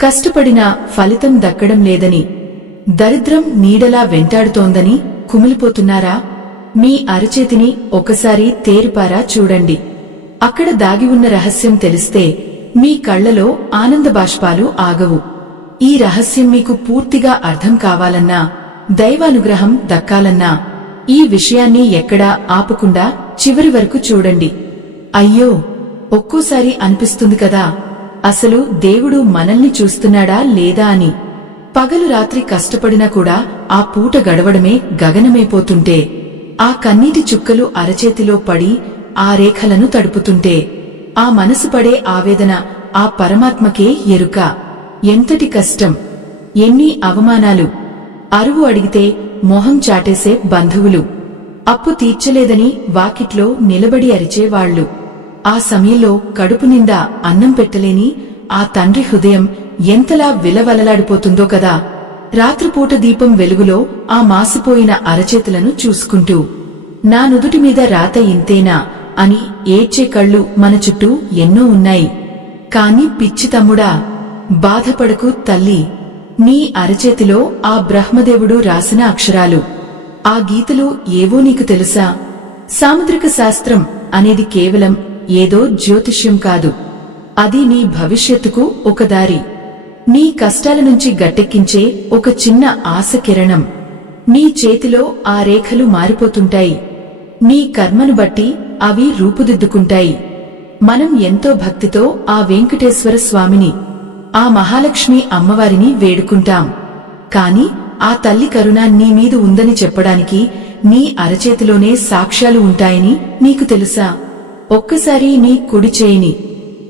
కష్టపడినా ఫలితం దక్కడం లేదని, దరిద్రం నీడలా వెంటాడుతోందని కుమిలిపోతున్నారా? మీ అరచేతిని ఒకసారి తేరిపారా చూడండి. అక్కడ దాగి ఉన్న రహస్యం తెలిస్తే మీ కళ్లలో ఆనందబాష్పాలు ఆగవు. ఈ రహస్యం మీకు పూర్తిగా అర్థం కావాలన్నా, దైవానుగ్రహం దక్కాలన్నా ఈ విషయాన్ని ఎక్కడా ఆపకుండా చివరి వరకు చూడండి. అయ్యో, ఒక్కోసారి అనిపిస్తుంది కదా, అసలు దేవుడు మనల్ని చూస్తున్నాడా లేదా అని. పగలు రాత్రి కష్టపడినా కూడా ఆ పూట గడవడమే గగనమైపోతుంటే, ఆ కన్నీటి చుక్కలు అరచేతిలో పడి ఆ రేఖలను తడుపుతుంటే, ఆ మనసు పడే ఆవేదన ఆ పరమాత్మకే ఎరుక. ఎంతటి కష్టం, ఎన్ని అవమానాలు! అరువు అడిగితే మొహం చాటేసే బంధువులు, అప్పు తీర్చలేదని వాకిట్లో నిలబడి అరిచేవాళ్లు, ఆ సమయంలో కడుపు నిండా అన్నం పెట్టలేని ఆ తండ్రి హృదయం ఎంతలా విలవలలాడిపోతుందో కదా. రాత్రిపూట దీపం వెలుగులో ఆ మాసిపోయిన అరచేతులను చూసుకుంటూ, నా నుదుటి మీద రాత ఇంతేనా అని ఏడ్చే కళ్ళు మన చుట్టూ ఎన్నో ఉన్నాయి. కాని పిచ్చి తమ్ముడా, బాధపడకు తల్లి. నీ అరచేతిలో ఆ బ్రహ్మదేవుడు రాసిన అక్షరాలు, ఆ గీతలు ఏవో నీకు తెలుసా? సాముద్రిక శాస్త్రం అనేది కేవలం ఏదో జ్యోతిష్యం కాదు. అది నీ భవిష్యత్తుకు ఒక దారి, నీ కష్టాల నుంచి గట్టెక్కించే ఒక చిన్న ఆశ కిరణం. నీ చేతిలో ఆ రేఖలు మారిపోతుంటాయి. నీ కర్మను బట్టి అవి రూపుదిద్దుకుంటాయి. మనం ఎంతో భక్తితో ఆ వెంకటేశ్వర స్వామిని, ఆ మహాలక్ష్మి అమ్మవారిని వేడుకుంటాం. కాని ఆ తల్లి కరుణ నీ మీద ఉందని చెప్పడానికి నీ అరచేతిలోనే సాక్ష్యాలు ఉంటాయని నీకు తెలుసా? ఒక్కసారి నీ కుడి చేయిని,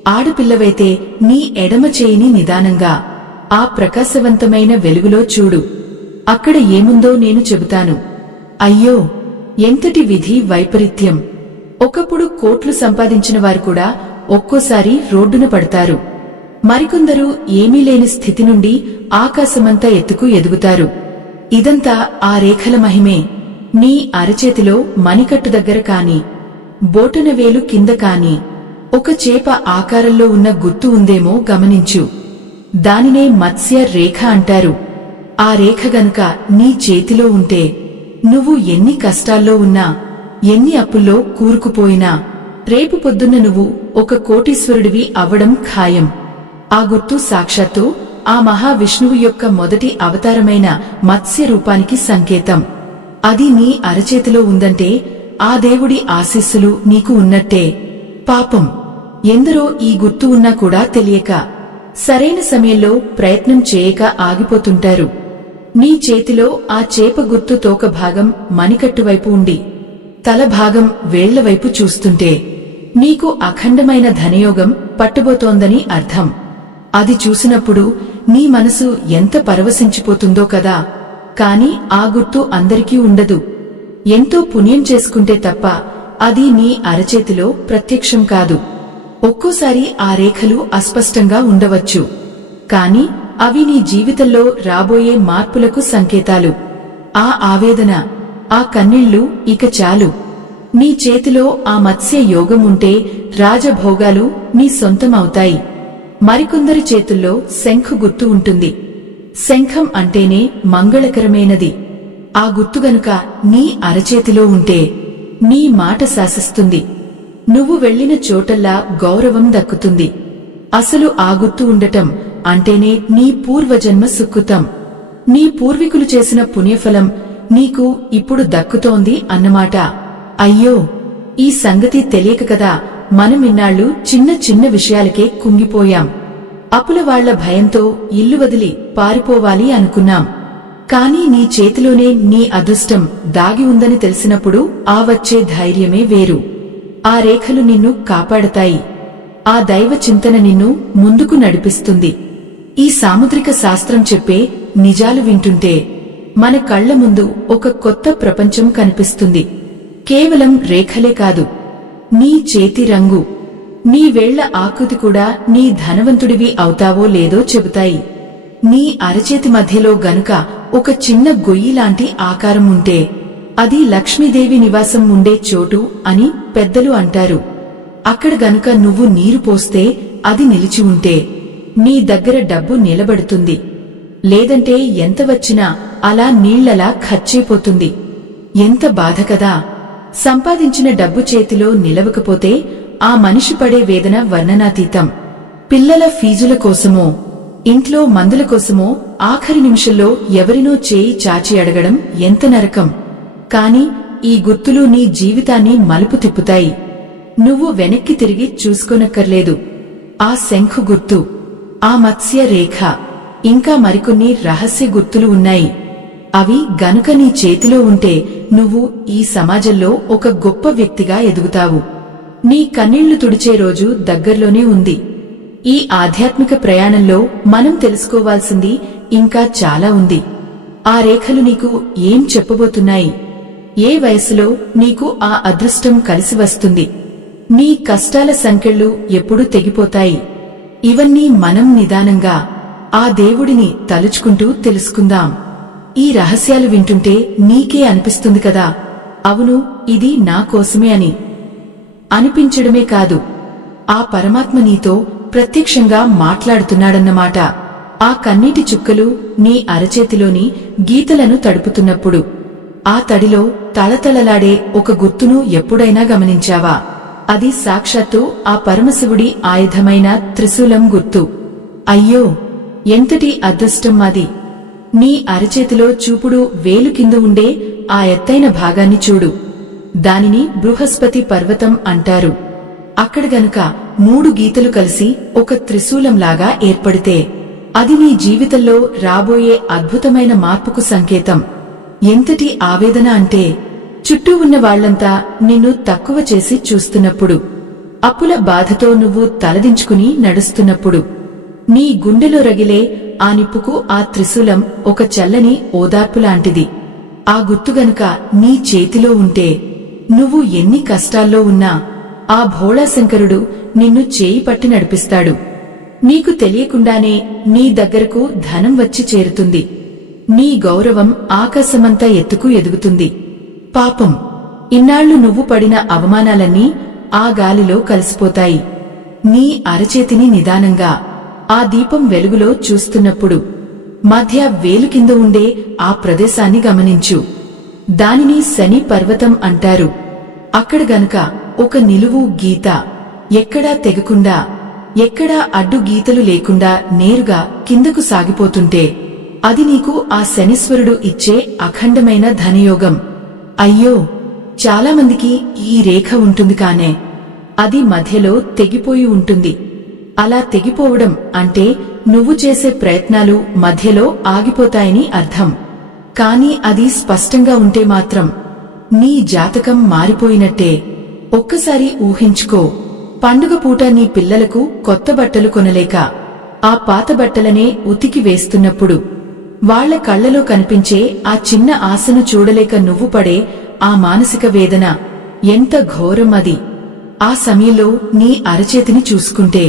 ఆడపిల్లవైతే నీ ఎడమ చేయిని నిదానంగా ఆ ప్రకాశవంతమైన వెలుగులో చూడు. అక్కడ ఏముందో నేను చెబుతాను. అయ్యో, ఎంతటి విధి వైపరీత్యం! ఒకప్పుడు కోట్లు సంపాదించిన వారు కూడా ఒక్కోసారి రోడ్డున పడతారు. మరికొందరు ఏమీ లేని స్థితి నుండి ఆకాశమంతా ఎత్తుకు ఎదుగుతారు. ఇదంతా ఆ రేఖల మహిమే. నీ అరచేతిలో మణికట్టు దగ్గర కాని, బోటనవేలు కింద కాని ఒక చేప ఆకారంలో ఉన్న గుర్తు ఉందేమో గమనించు. దానినే మత్స్య రేఖ అంటారు. ఆ రేఖ గనుక నీ చేతిలో ఉంటే, నువ్వు ఎన్ని కష్టాల్లో ఉన్నా, ఎన్ని అప్పుల్లో కూరుకుపోయినా రేపు పొద్దున్న నువ్వు ఒక కోటీశ్వరుడివి అవ్వడం ఖాయం. ఆ గుర్తు సాక్షాత్తు ఆ మహావిష్ణువు యొక్క మొదటి అవతారమైన మత్స్య రూపానికి సంకేతం. అది నీ అరచేతిలో ఉందంటే ఆ దేవుడి ఆశీస్సులు నీకు ఉన్నట్టే. పాపం, ఎందరో ఈ గుర్తు ఉన్నా కూడా తెలియక, సరైన సమయంలో ప్రయత్నం చేయక ఆగిపోతుంటారు. నీ చేతిలో ఆ చేప గుర్తు తోక భాగం మణికట్టువైపు ఉండి, తల భాగం వేళ్లవైపు చూస్తుంటే నీకు అఖండమైన ధనయోగం పట్టుబోతోందని అర్థం. అది చూసినప్పుడు నీ మనసు ఎంత పరవశించిపోతుందో కదా. కాని ఆ గుర్తు అందరికీ ఉండదు. ఎంతో పుణ్యం చేసుకుంటే తప్ప అది నీ అరచేతిలో ప్రత్యక్షం కాదు. ఒక్కోసారి ఆ రేఖలు అస్పష్టంగా ఉండవచ్చు, కాని అవి నీ జీవితంలో రాబోయే మార్పులకు సంకేతాలు. ఆ ఆవేదన, ఆ కన్నీళ్లు ఇక చాలు. నీ చేతిలో ఆ మత్స్య యోగం ఉంటే రాజభోగాలు నీ సొంతం అవుతాయి. మరికొందరి చేతుల్లో శంఖు గుర్తు ఉంటుంది. శంఖం అంటేనే మంగళకరమైనది. ఆ గుర్తు గనుక నీ అరచేతిలో ఉంటే నీ మాట శాసిస్తుంది. నువ్వు వెళ్లిన చోటల్లా గౌరవం దక్కుతుంది. అసలు ఆ గుర్తు ఉండటం అంటేనే నీ పూర్వజన్మ సుకృతం. నీ పూర్వీకులు చేసిన పుణ్యఫలం నీకు ఇప్పుడు దక్కుతోంది అన్నమాట. అయ్యో, ఈ సంగతి తెలియక కదా మనం ఇన్నాళ్లు చిన్న చిన్న విషయాలకే కుంగిపోయాం. అప్పుల వాళ్ల భయంతో ఇల్లు వదిలి పారిపోవాలి అనుకున్నాం. కాని నీ చేతిలోనే నీ అదృష్టం దాగి ఉందని తెలిసినప్పుడు ఆ వచ్చే ధైర్యమే వేరు. ఆ రేఖలు నిన్ను కాపాడతాయి. ఆ దైవ చింతన నిన్ను ముందుకు నడిపిస్తుంది. ఈ సాముద్రిక శాస్త్రం చెప్పే నిజాలు వింటుంటే మన కళ్ల ముందు ఒక కొత్త ప్రపంచం కనిపిస్తుంది. కేవలం రేఖలే కాదు, నీ చేతి రంగు, నీ వేళ్ల ఆకృతి కూడా నీ ధనవంతుడివి అవుతావో లేదో చెబుతాయి. నీ అరచేతి మధ్యలో గనుక ఒక చిన్న గొయ్యిలాంటి ఆకారం ఉంటే అది లక్ష్మీదేవి నివాసం ఉండే చోటు అని పెద్దలు అంటారు. అక్కడ గనుక నువ్వు నీరు పోస్తే అది నిలిచి ఉంటే నీ దగ్గర డబ్బు నిలబడుతుంది. లేదంటే ఎంత వచ్చినా అలా నీళ్లలా ఖర్చైపోతుంది. ఎంత బాధ కదా! సంపాదించిన డబ్బు చేతిలో నిలవకపోతే ఆ మనిషి పడే వేదన వర్ణనాతీతం. పిల్లల ఫీజుల కోసమో, ఇంట్లో మందుల కోసమో ఆఖరి నిమిషంలో ఎవరినో చేయి చాచి అడగడం ఎంత నరకం. కాని ఈ గుర్తులు నీ జీవితాన్ని మలుపు తిప్పుతాయి. నువ్వు వెనక్కి తిరిగి చూసుకోనక్కర్లేదు. ఆ శంఖు గుర్తు, ఆ మత్స్య రేఖ, ఇంకా మరికొన్ని రహస్య గుర్తులు ఉన్నాయి. అవి గనుక నీ చేతిలో ఉంటే నువ్వు ఈ సమాజంలో ఒక గొప్ప వ్యక్తిగా ఎదుగుతావు. నీ కన్నీళ్లు తుడిచే రోజు దగ్గర్లోనే ఉంది. ఈ ఆధ్యాత్మిక ప్రయాణంలో మనం తెలుసుకోవాల్సింది ఇంకా చాలా ఉంది. ఆ రేఖలు నీకు ఏం చెప్పబోతున్నాయి? ఏ వయసులో నీకు ఆ అదృష్టం కలిసి వస్తుంది? నీ కష్టాల సంకెళ్ళు ఎప్పుడు తెగిపోతాయి? ఇవన్నీ మనం నిదానంగా ఆ దేవుడిని తలుచుకుంటూ తెలుసుకుందాం. ఈ రహస్యాలు వింటుంటే నీకే అనిపిస్తుంది కదా, అవును, ఇది నా కోసమే అని. అనిపించడమే కాదు, ఆ పరమాత్మ నీతో ప్రత్యక్షంగా మాట్లాడుతున్నాడన్నమాట. ఆ కన్నీటి చుక్కలు నీ అరచేతిలోని గీతలను తడుపుతున్నప్పుడు ఆ తడిలో తళతళలాడే ఒక గుర్తును ఎప్పుడైనా గమనించావా? అది సాక్షాత్తు ఆ పరమశివుడి ఆయుధమైన త్రిశూలం గుర్తు. అయ్యో, ఎంతటి అదృష్టం అది! నీ అరచేతిలో చూపుడు వేలు కింద ఉండే ఆ ఎత్తైన భాగాన్ని చూడు. దానిని బృహస్పతి పర్వతం అంటారు. అక్కడ గనుక 3 గీతలు కలిసి ఒక త్రిశూలంలాగా ఏర్పడితే అది నీ జీవితంలో రాబోయే అద్భుతమైన మార్పుకు సంకేతం. ఎంతటి ఆవేదన అంటే, చుట్టూ ఉన్న వాళ్లంతా నిన్ను తక్కువ చేసి చూస్తున్నప్పుడు, అప్పుల బాధతో నువ్వు తలదించుకుని నడుస్తున్నప్పుడు, నీ గుండెలో రగిలే ఆ నిప్పుకు ఆ త్రిశూలం ఒక చల్లని ఓదార్పులాంటిది. ఆ గుర్తు గనుక నీ చేతిలో ఉంటే నువ్వు ఎన్ని కష్టాల్లో ఉన్నా ఆ భోళాశంకరుడు నిన్ను చేయి పట్టి నడిపిస్తాడు. నీకు తెలియకుండానే నీ దగ్గరకు ధనం వచ్చి చేరుతుంది. నీ గౌరవం ఆకాశమంతా ఎత్తుకు ఎదుగుతుంది. పాపం, ఇన్నాళ్లు నువ్వు పడిన అవమానాలన్నీ ఆ గాలిలో కలిసిపోతాయి. నీ అరచేతిని నిదానంగా ఆ దీపం వెలుగులో చూస్తున్నప్పుడు మధ్య వేలు కింద ఉండే ఆ ప్రదేశాన్ని గమనించు. దానిని శని పర్వతం అంటారు. అక్కడ గనుక ఒక నిలువు గీత, ఎక్కడా తెగకుండా, ఎక్కడా అడ్డు గీతలు లేకుండా నేరుగా కిందకు సాగిపోతుంటే అది నీకు ఆ శనీశ్వరుడు ఇచ్చే అఖండమైన ధనయోగం. అయ్యో, చాలామందికి ఈ రేఖ ఉంటుంది కానే అది మధ్యలో తెగిపోయి ఉంటుంది. అలా తెగిపోవడం అంటే నువ్వు చేసే ప్రయత్నాలు మధ్యలో ఆగిపోతాయని అర్థం. కాని అది స్పష్టంగా ఉంటే మాత్రం నీ జాతకం మారిపోయినట్టే. ఒక్కసారి ఊహించుకో, పండుగ పూట నీ పిల్లలకు కొత్త బట్టలు కొనలేక ఆ పాత బట్టలనే ఉతికి వేస్తున్నప్పుడు వాళ్ల కళ్లలో కనిపించే ఆ చిన్న ఆశను చూడలేక నువ్వు పడే ఆ మానసిక వేదన ఎంత ఘోరం అది. ఆ సమయంలో నీ అరచేతిని చూసుకుంటే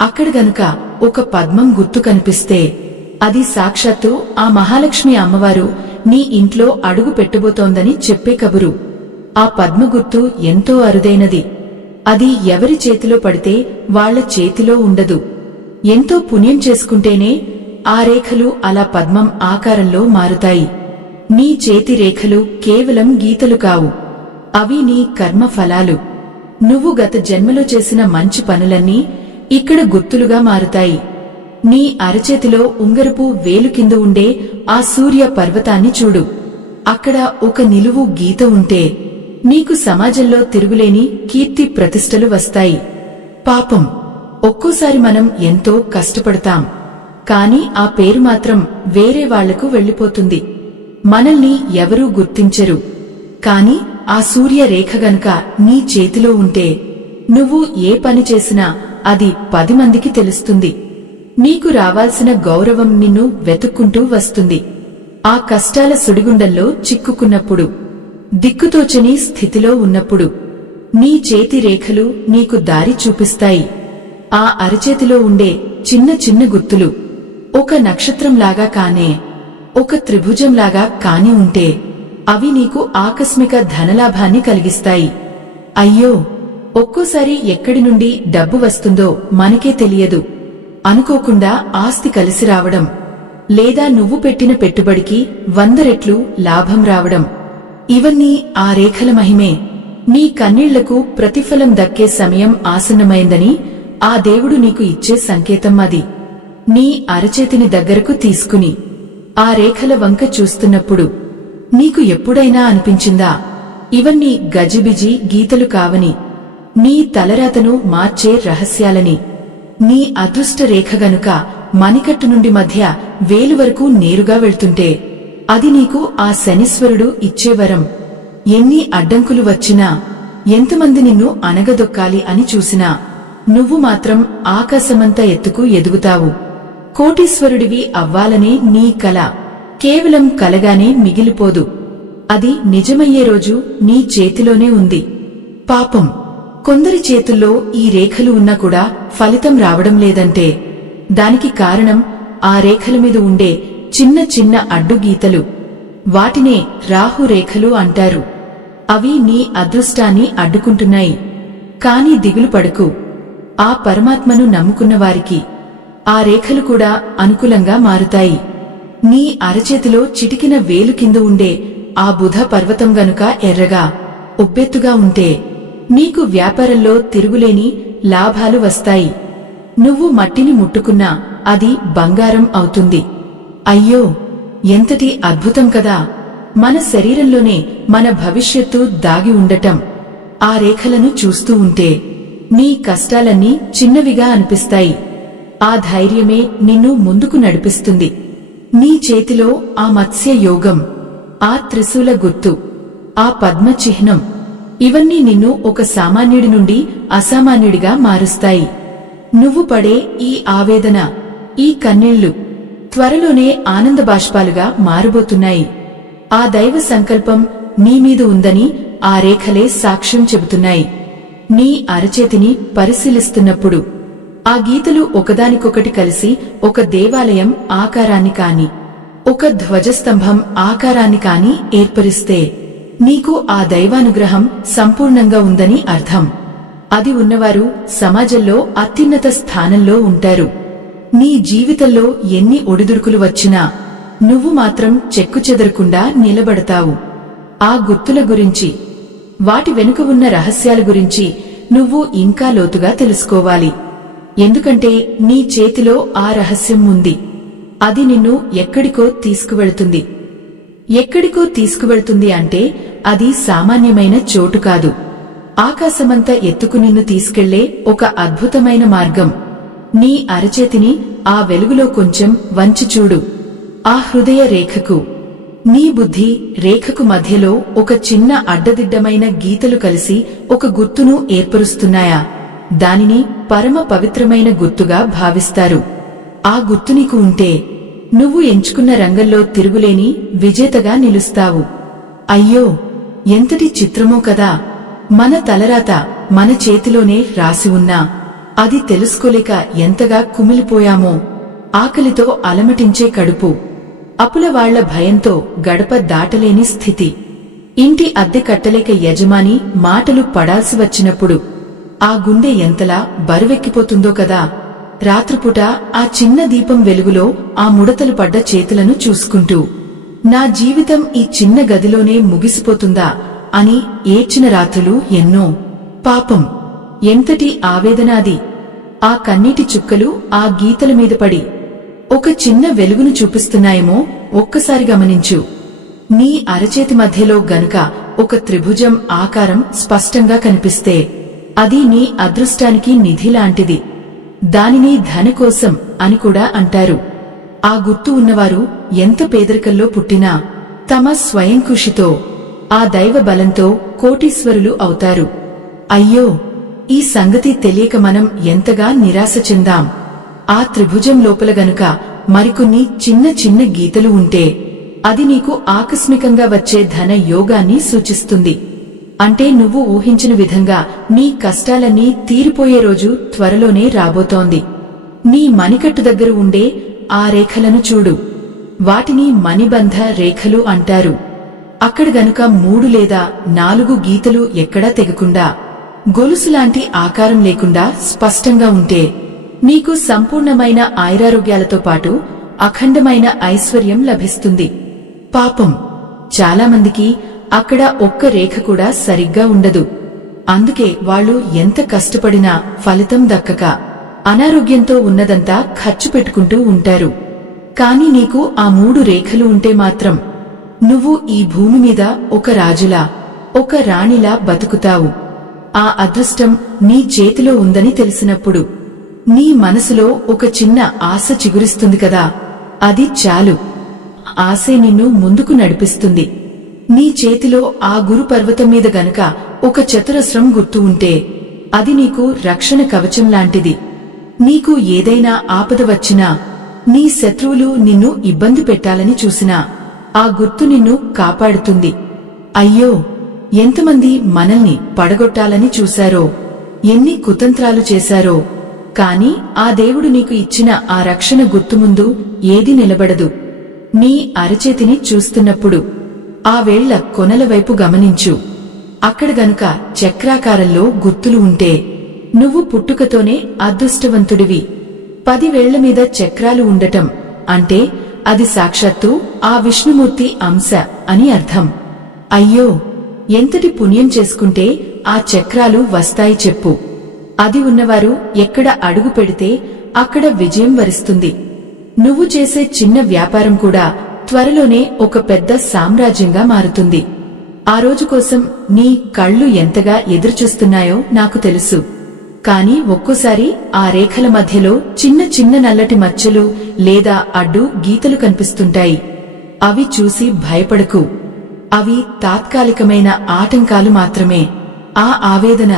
అక్కడ గనుక ఒక పద్మం గుర్తు కనిపిస్తే అది సాక్షాత్తు ఆ మహాలక్ష్మి అమ్మవారు నీ ఇంట్లో అడుగు పెట్టబోతోందని చెప్పే కబురు. ఆ పద్మ గుర్తు ఎంతో అరుదైనది. అది ఎవరి చేతిలో పడితే వాళ్ల చేతిలో ఉండదు. ఎంతో పుణ్యం చేసుకుంటేనే ఆ రేఖలు అలా పద్మం ఆకారంలో మారుతాయి. నీ చేతి రేఖలు కేవలం గీతలు కావు, అవి నీ కర్మ ఫలాలు. నువ్వు గత జన్మలో చేసిన మంచి పనులన్నీ ఇక్కడ గుర్తులుగా మారుతాయి. నీ అరచేతిలో ఉంగరపు వేలు కింద ఉండే ఆ సూర్య పర్వతాన్ని చూడు. అక్కడ ఒక నిలువు గీత ఉంటే నీకు సమాజంలో తిరుగులేని కీర్తి ప్రతిష్టలు వస్తాయి. పాపం, ఒక్కోసారి మనం ఎంతో కష్టపడతాం, కాని ఆ పేరు మాత్రం వేరే వాళ్లకు వెళ్లిపోతుంది. మనల్ని ఎవరూ గుర్తించరు. కాని ఆ సూర్య రేఖ గనుక నీ చేతిలో ఉంటే నువ్వు ఏ పని చేసినా అది 10 మందికి తెలుస్తుంది. నీకు రావాల్సిన గౌరవం నిన్ను వెతుక్కుంటూ వస్తుంది. ఆ కష్టాల సుడిగుండంలో చిక్కుకున్నప్పుడు, దిక్కుతోచని స్థితిలో ఉన్నప్పుడు నీ చేతి రేఖలు నీకు దారి చూపిస్తాయి. ఆ అరచేతిలో ఉండే చిన్న చిన్న గుర్తులు ఒక నక్షత్రంలాగా కానే, ఒక త్రిభుజంలాగా కాని ఉంటే అవి నీకు ఆకస్మిక ధనలాభాన్ని కలిగిస్తాయి. అయ్యో, ఒక్కోసారి ఎక్కడి నుండి డబ్బు వస్తుందో మనకే తెలియదు. అనుకోకుండా ఆస్తి కలిసి రావడం, లేదా నువ్వు పెట్టిన పెట్టుబడికి 100 రెట్లు లాభం రావడం, ఇవన్నీ ఆ రేఖల మహిమే. నీ కన్నీళ్లకు ప్రతిఫలం దక్కే సమయం ఆసన్నమైందని ఆ దేవుడు నీకు ఇచ్చే సంకేతం అది. నీ అరచేతిని దగ్గరకు తీసుకుని ఆ రేఖల వంక చూస్తున్నప్పుడు నీకు ఎప్పుడైనా అనిపించిందా ఇవన్నీ గజిబిజి గీతలు కావని, నీ తలరాతను మార్చే రహస్యాలని? నీ అదృష్ట రేఖ గనుక మణికట్టు నుండి మధ్య వేలు వరకు నేరుగా వెళ్తుంటే అది నీకు ఆ శనీశ్వరుడు ఇచ్చే వరం. ఎన్ని అడ్డంకులు వచ్చినా, ఎంతమంది నిన్ను అణగదొక్కాలి అని చూసినా నువ్వు మాత్రం ఆకాశమంత ఎత్తుకు ఎదుగుతావు. కోటీశ్వరుడివి అవ్వాలనే నీ కల కేవలం కలగానే మిగిలిపోదు. అది నిజమయ్యే రోజు నీ చేతిలోనే ఉంది. పాపం, కొందరి చేతుల్లో ఈ రేఖలు ఉన్నా కూడా ఫలితం రావడం లేదంటే దానికి కారణం ఆ రేఖల మీద ఉండే చిన్న చిన్న అడ్డుగీతలు. వాటినే రాహురేఖలు అంటారు. అవి నీ అదృష్టాన్ని అడ్డుకుంటున్నాయి. కాని దిగులు పడకు. ఆ పరమాత్మను నమ్ముకున్నవారికి ఆ రేఖలు కూడా అనుకూలంగా మారుతాయి. నీ అరచేతిలో చిటికిన వేలు కింద ఉండే ఆ బుధ పర్వతం గనుక ఎర్రగా ఉబ్బెత్తుగా ఉంటే నీకు వ్యాపారంలో తిరుగులేని లాభాలు వస్తాయి. నువ్వు మట్టిని ముట్టుకున్నా అది బంగారం అవుతుంది. అయ్యో, ఎంతటి అద్భుతం కదా! మన శరీరంలోనే మన భవిష్యత్తు దాగి ఉండటం. ఆ రేఖలను చూస్తూ ఉంటే నీ కష్టాలన్నీ చిన్నవిగా అనిపిస్తాయి. ఆ ధైర్యమే నిన్ను ముందుకు నడిపిస్తుంది. నీ చేతిలో ఆ మత్స్య యోగం, ఆ త్రిశూల గుర్తు, ఆ పద్మ చిహ్నం, ఇవన్నీ నిన్ను ఒక సామాన్యుడి నుండి అసామాన్యుడిగా మారుస్తాయి. నువ్వు పడే ఈ ఆవేదన, ఈ కన్నీళ్లు త్వరలోనే ఆనంద బాష్పాలుగా మారబోతున్నాయి. ఆ దైవ సంకల్పం నీమీద ఉందని ఆ రేఖలే సాక్ష్యం చెబుతున్నాయి. నీ అరచేతిని పరిశీలిస్తున్నప్పుడు ఆ గీతలు ఒకదానికొకటి కలిసి ఒక దేవాలయం ఆకారాన్ని కాని, ఒక ధ్వజస్తంభం ఆకారాన్ని కాని ఏర్పరిస్తే నీకు ఆ దైవానుగ్రహం సంపూర్ణంగా ఉందని అర్థం. అది ఉన్నవారు సమాజంలో అత్యున్నత స్థానంలో ఉంటారు. నీ జీవితంలో ఎన్ని ఒడిదుడుకులు వచ్చినా నువ్వు మాత్రం చెక్కుచెదరకుండా నిలబడతావు. ఆ గుర్తుల గురించి, వాటి వెనుక ఉన్న రహస్యాల గురించి నువ్వు ఇంకా లోతుగా తెలుసుకోవాలి. ఎందుకంటే నీ చేతిలో ఆ రహస్యం ఉంది. అది నిన్ను ఎక్కడికో తీసుకువెళ్తుంది. ఎక్కడికో తీసుకువెళ్తుంది అంటే అది సామాన్యమైన చోటు కాదు. ఆకాశమంత ఎత్తుకు నిన్ను తీసుకెళ్లే ఒక అద్భుతమైన మార్గం. నీ అరచేతిని ఆ వెలుగులో కొంచెం వంచి చూడు. ఆ హృదయ రేఖకు, నీ బుద్ధి రేఖకు మధ్యలో ఒక చిన్న అడ్డదిడ్డమైన గీతలు కలిసి ఒక గుర్తును ఏర్పరుస్తున్నాయా? దానిని పరమ పవిత్రమైన గుర్తుగా భావిస్తారు. ఆ గుర్తు నీకు ఉంటే నువ్వు ఎంచుకున్న రంగంలో తిరుగులేని విజేతగా నిలుస్తావు. అయ్యో, ఎంతటి చిత్రమో కదా! మన తలరాత మన చేతిలోనే రాసి ఉన్నా అది తెలుసుకోలేక ఎంతగా కుమిలిపోయామో. ఆకలితో అలమటించే కడుపు, అప్పుల వాళ్ల భయంతో గడప దాటలేని స్థితి, ఇంటి అద్దె కట్టలేక యజమాని మాటలు పడాల్సి వచ్చినప్పుడు ఆ గుండె ఎంతలా బరువెక్కిపోతుందో కదా! రాత్రిపూట ఆ చిన్న దీపం వెలుగులో ఆ ముడతలు పడ్డ చేతులను చూసుకుంటూ నా జీవితం ఈ చిన్న గదిలోనే ముగిసిపోతుందా అని ఏడ్చిన రాత్రులు ఎన్నో. పాపం, ఎంతటి ఆవేదనాది! ఆ కన్నీటి చుక్కలు ఆ గీతల మీద పడి ఒక చిన్న వెలుగును చూపిస్తున్నాయేమో ఒక్కసారి గమనించు. నీ అరచేతి మధ్యలో గనుక ఒక త్రిభుజం ఆకారం స్పష్టంగా కనిపిస్తే అది నీ అదృష్టానికి నిధి లాంటిది. దానిని ధనకోశం అని కూడా అంటారు. ఆ గుర్తు ఉన్నవారు ఎంత పేదరికంలో పుట్టినా తమ స్వయం కృషితో, ఆ దైవ బలంతో కోటీశ్వరులు అవుతారు. అయ్యో, ఈ సంగతి తెలియక మనం ఎంతగా నిరాశ చెందాం. ఆ త్రిభుజం లోపల గనుక మరికొన్ని చిన్న చిన్న గీతలు ఉంటే అది నీకు ఆకస్మికంగా వచ్చే ధన యోగాన్ని సూచిస్తుంది. అంటే నువ్వు ఊహించిన విధంగా నీ కష్టాలన్నీ తీరిపోయే రోజు త్వరలోనే రాబోతోంది. నీ మణికట్టు దగ్గర ఉండే ఆ రేఖలను చూడు. వాటిని మణిబంధ రేఖలు అంటారు. అక్కడ గనుక 3 లేదా 4 గీతలు ఎక్కడా తెగకుండా, గొలుసులాంటి ఆకారం లేకుండా స్పష్టంగా ఉంటే నీకు సంపూర్ణమైన ఆయురారోగ్యాలతో పాటు అఖండమైన ఐశ్వర్యం లభిస్తుంది. పాపం, చాలామందికి అక్కడ ఒక్క రేఖ కూడా సరిగ్గా ఉండదు. అందుకే వాళ్ళు ఎంత కష్టపడినా ఫలితం దక్కక అనారోగ్యంతో ఉన్నదంతా ఖర్చు పెట్టుకుంటూ ఉంటారు. కాని నీకు ఆ 3 రేఖలు ఉంటే మాత్రం నువ్వు ఈ భూమి మీద ఒక రాజులా, ఒక రాణిలా బతుకుతావు. ఆ అదృష్టం నీ చేతిలో ఉందని తెలిసినప్పుడు నీ మనసులో ఒక చిన్న ఆశ చిగురిస్తుంది కదా, అది చాలు. ఆశే నిన్ను ముందుకు నడిపిస్తుంది. నీ చేతిలో ఆ గురు పర్వతం మీద గనక ఒక చతురస్రం గుర్తు ఉంటే అది నీకు రక్షణ కవచం లాంటిది. నీకు ఏదైనా ఆపద వచ్చినా, నీ శత్రువులు నిన్ను ఇబ్బంది పెట్టాలని చూసినా ఆ గుర్తు నిన్ను కాపాడుతుంది. అయ్యో, ఎంతమంది మనల్ని పడగొట్టాలని చూశారో, ఎన్ని కుతంత్రాలు చేశారో, కాని ఆ దేవుడు నీకు ఇచ్చిన ఆ రక్షణ గుర్తు ముందు ఏది నిలబడదు. నీ అరచేతిని చూస్తున్నప్పుడు ఆ వేళ్ల కొనల వైపు గమనించు. అక్కడ గనుక చక్రాకారంలో గుర్తులు ఉంటే నువ్వు పుట్టుకతోనే అదృష్టవంతుడివి. 10 వేళ్ల మీద చక్రాలు ఉండటం అంటే అది సాక్షాత్తు ఆ విష్ణుమూర్తి అంశ అని అర్థం. అయ్యో, ఎంతటి పుణ్యం చేసుకుంటే ఆ చక్రాలు వస్తాయి చెప్పు. అది ఉన్నవారు ఎక్కడ అడుగు పెడితే అక్కడ విజయం వరిస్తుంది. నువ్వు చేసే చిన్న వ్యాపారం కూడా త్వరలోనే ఒక పెద్ద సామ్రాజ్యంగా మారుతుంది. ఆ రోజు కోసం నీ కళ్ళు ఎంతగా ఎదురుచూస్తున్నాయో నాకు తెలుసు. కాని ఒక్కోసారి ఆ రేఖల మధ్యలో చిన్న చిన్న నల్లటి మచ్చలు లేదా అడ్డు గీతలు కనిపిస్తుంటాయి. అవి చూసి భయపడకు. అవి తాత్కాలికమైన ఆటంకాలు మాత్రమే. ఆ ఆవేదన,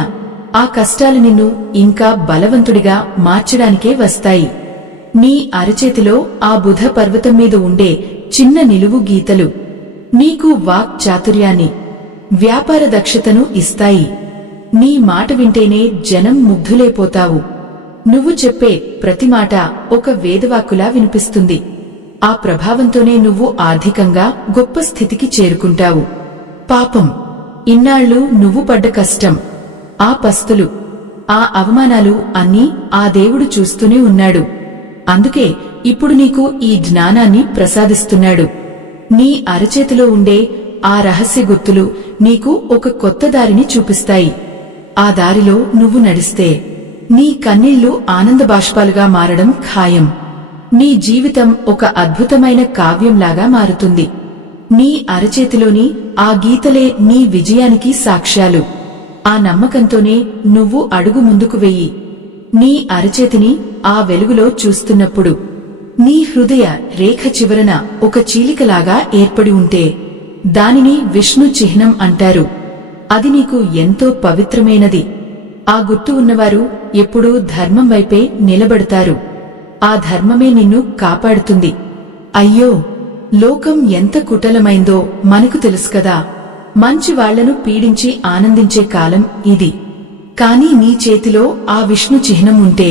ఆ కష్టాలు నిన్ను ఇంకా బలవంతుడిగా మార్చడానికే వస్తాయి. నీ అరచేతిలో ఆ బుధ పర్వతం మీద ఉండే చిన్న నిలువు గీతలు నీకు వాక్ చాతుర్యాన్ని, వ్యాపార దక్షతను ఇస్తాయి. నీ మాట వింటేనే జనం ముగ్ధులైపోతావు. నువ్వు చెప్పే ప్రతి మాట ఒక వేదవాక్కులా వినిపిస్తుంది. ఆ ప్రభావంతోనే నువ్వు ఆర్థికంగా గొప్ప స్థితికి చేరుకుంటావు. పాపం, ఇన్నాళ్లు నువ్వు పడ్డ కష్టం, ఆ పస్తులు, ఆ అవమానాలు అన్నీ ఆ దేవుడు చూస్తూనే ఉన్నాడు. అందుకే ఇప్పుడు నీకు ఈ జ్ఞానాన్ని ప్రసాదిస్తున్నాడు. నీ అరచేతిలో ఉండే ఆ రహస్య గుర్తులు నీకు ఒక కొత్త దారిని చూపిస్తాయి. ఆ దారిలో నువ్వు నడిస్తే నీ కన్నీళ్లు ఆనంద బాష్పాలుగా మారడం ఖాయం. నీ జీవితం ఒక అద్భుతమైన కావ్యంలాగా మారుతుంది. నీ అరచేతిలోని ఆ గీతలే నీ విజయానికి సాక్ష్యాలు. ఆ నమ్మకంతోనే నువ్వు అడుగు ముందుకు వెయ్యి. నీ అరచేతిని ఆ వెలుగులో చూస్తున్నప్పుడు నీ హృదయ రేఖ చివరన ఒక చీలికలాగా ఏర్పడి ఉంటే దానిని విష్ణు చిహ్నం అంటారు. అది నీకు ఎంతో పవిత్రమైనది. ఆ గుర్తు ఉన్నవారు ఎప్పుడూ ధర్మం వైపే నిలబడతారు. ఆ ధర్మమే నిన్ను కాపాడుతుంది. అయ్యో, లోకం ఎంత కుటలమైందో మనకు తెలుసు కదా. మంచి వాళ్లను పీడించి ఆనందించే కాలం ఇది. కాని నీ చేతిలో ఆ విష్ణు చిహ్నం ఉంటే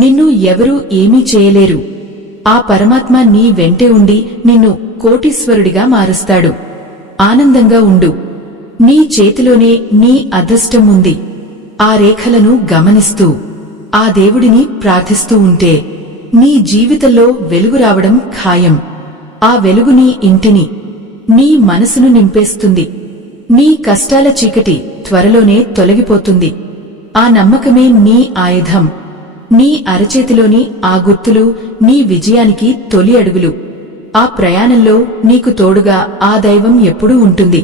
నిన్ను ఎవరూ ఏమీ చేయలేరు. ఆ పరమాత్మ నీ వెంటే ఉండి నిన్ను కోటీశ్వరుడిగా మారుస్తాడు. ఆనందంగా ఉండు. నీ చేతిలోనే నీ అదృష్టం ఉంది. ఆ రేఖలను గమనిస్తూ ఆ దేవుడిని ప్రార్థిస్తూ ఉంటే నీ జీవితంలో వెలుగు రావడం ఖాయం. ఆ వెలుగు నీ ఇంటిని, నీ మనసును నింపేస్తుంది. నీ కష్టాల చీకటి త్వరలోనే తొలగిపోతుంది. ఆ నమ్మకమే నీ ఆయుధం. నీ అరచేతిలోని ఆ గుర్తులు నీ విజయానికి తొలి అడుగులు. ఆ ప్రయాణంలో నీకు తోడుగా ఆ దైవం ఎప్పుడూ ఉంటుంది.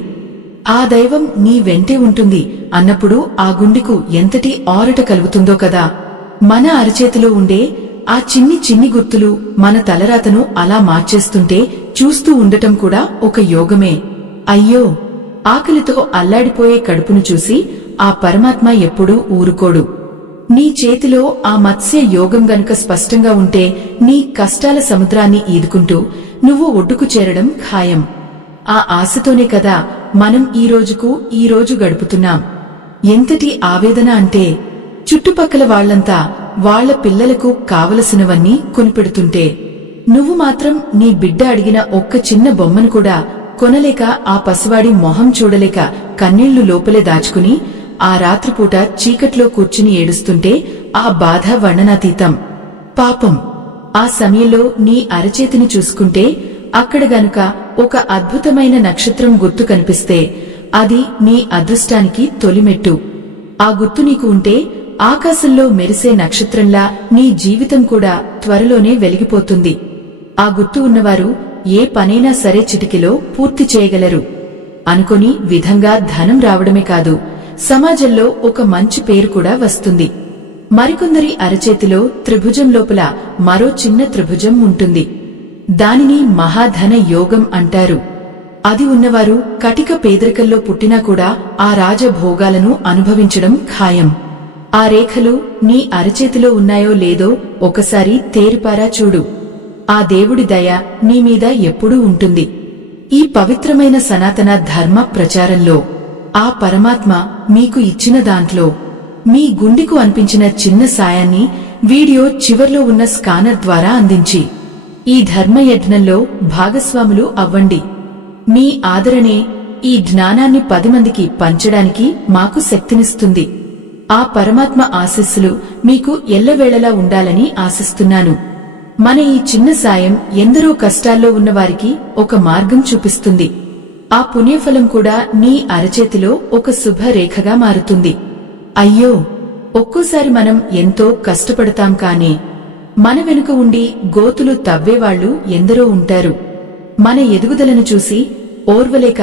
ఆ దైవం నీ వెంటే ఉంటుంది అన్నప్పుడు ఆ గుండెకు ఎంతటి ఆరట కలుగుతుందో కదా. మన అరచేతిలో ఉండే ఆ చిన్ని చిన్ని గుర్తులు మన తలరాతను అలా మార్చేస్తుంటే చూస్తూ ఉండటం కూడా ఒక యోగమే. అయ్యో, ఆకలితో అల్లాడిపోయే కడుపును చూసి ఆ పరమాత్మ ఎప్పుడూ ఊరుకోడు. నీ చేతిలో ఆ మత్స్య యోగం గనుక స్పష్టంగా ఉంటే నీ కష్టాల సముద్రాన్ని ఈదుకుంటూ నువ్వు ఒడ్డుకు చేరడం ఖాయం. ఆ ఆశతోనే కదా మనం ఈ రోజు గడుపుతున్నాం. ఎంతటి ఆవేదన అంటే చుట్టుపక్కల వాళ్లంతా వాళ్ల పిల్లలకు కావలసినవన్నీ కొనిపెడుతుంటే నువ్వు మాత్రం నీ బిడ్డ అడిగిన ఒక్క చిన్న బొమ్మను కూడా కొనలేక ఆ పసివాడి మొహం చూడలేక కన్నీళ్లు లోపలే దాచుకుని ఆ రాత్రిపూట చీకట్లో కూర్చుని ఏడుస్తుంటే ఆ బాధ వర్ణనాతీతం. పాపం, ఆ సమయంలో నీ అరచేతిని చూసుకుంటే అక్కడ గనుక ఒక అద్భుతమైన నక్షత్రం గుర్తు కనిపిస్తే అది నీ అదృష్టానికి తొలిమెట్టు. ఆ గుర్తు నీకు ఉంటే ఆకాశంలో మెరిసే నక్షత్రంలా నీ జీవితం కూడా త్వరలోనే వెలిగిపోతుంది. ఆ గుర్తు ఉన్నవారు ఏ పనైనా సరే చిటికెలో పూర్తి చేయగలరు. అనుకొని విధంగా ధనం రావడమే కాదు, సమాజంలో ఒక మంచి పేరు కూడా వస్తుంది. మరికొందరి అరచేతిలో త్రిభుజం లోపల మరో చిన్న త్రిభుజం ఉంటుంది. దానిని మహాధన యోగం అంటారు. అది ఉన్నవారు కటిక పేదరికల్లో పుట్టినా కూడా ఆ రాజభోగాలను అనుభవించడం ఖాయం. ఆ రేఖలు నీ అరచేతిలో ఉన్నాయో లేదో ఒకసారి తేరిపారా చూడు. ఆ దేవుడి దయ నీ మీద ఎప్పుడూ ఉంటుంది. ఈ పవిత్రమైన సనాతన ధర్మ ప్రచారంలో ఆ పరమాత్మ మీకు ఇచ్చిన దాంట్లో మీ గుండెకు అనిపించిన చిన్న సాయాన్ని వీడియో చివర్లో ఉన్న స్కానర్ ద్వారా అందించి ఈ ధర్మయజ్ఞంలో భాగస్వాములు అవ్వండి. మీ ఆదరణే ఈ జ్ఞానాన్ని 10 మందికి పంచడానికి మాకు శక్తినిస్తుంది. ఆ పరమాత్మ ఆశీస్సులు మీకు ఎల్లవేళలా ఉండాలని ఆశిస్తున్నాను. మన ఈ చిన్న సాయం ఎందరో కష్టాల్లో ఉన్నవారికి ఒక మార్గం చూపిస్తుంది. ఆ పుణ్యఫలం కూడా నీ అరచేతిలో ఒక శుభరేఖగా మారుతుంది. అయ్యో, ఒక్కోసారి మనం ఎంతో కష్టపడతాం కానీ మన వెనుక ఉండి గోతులు తవ్వేవాళ్లు ఎందరో ఉంటారు. మన ఎదుగుదలను చూసి ఓర్వలేక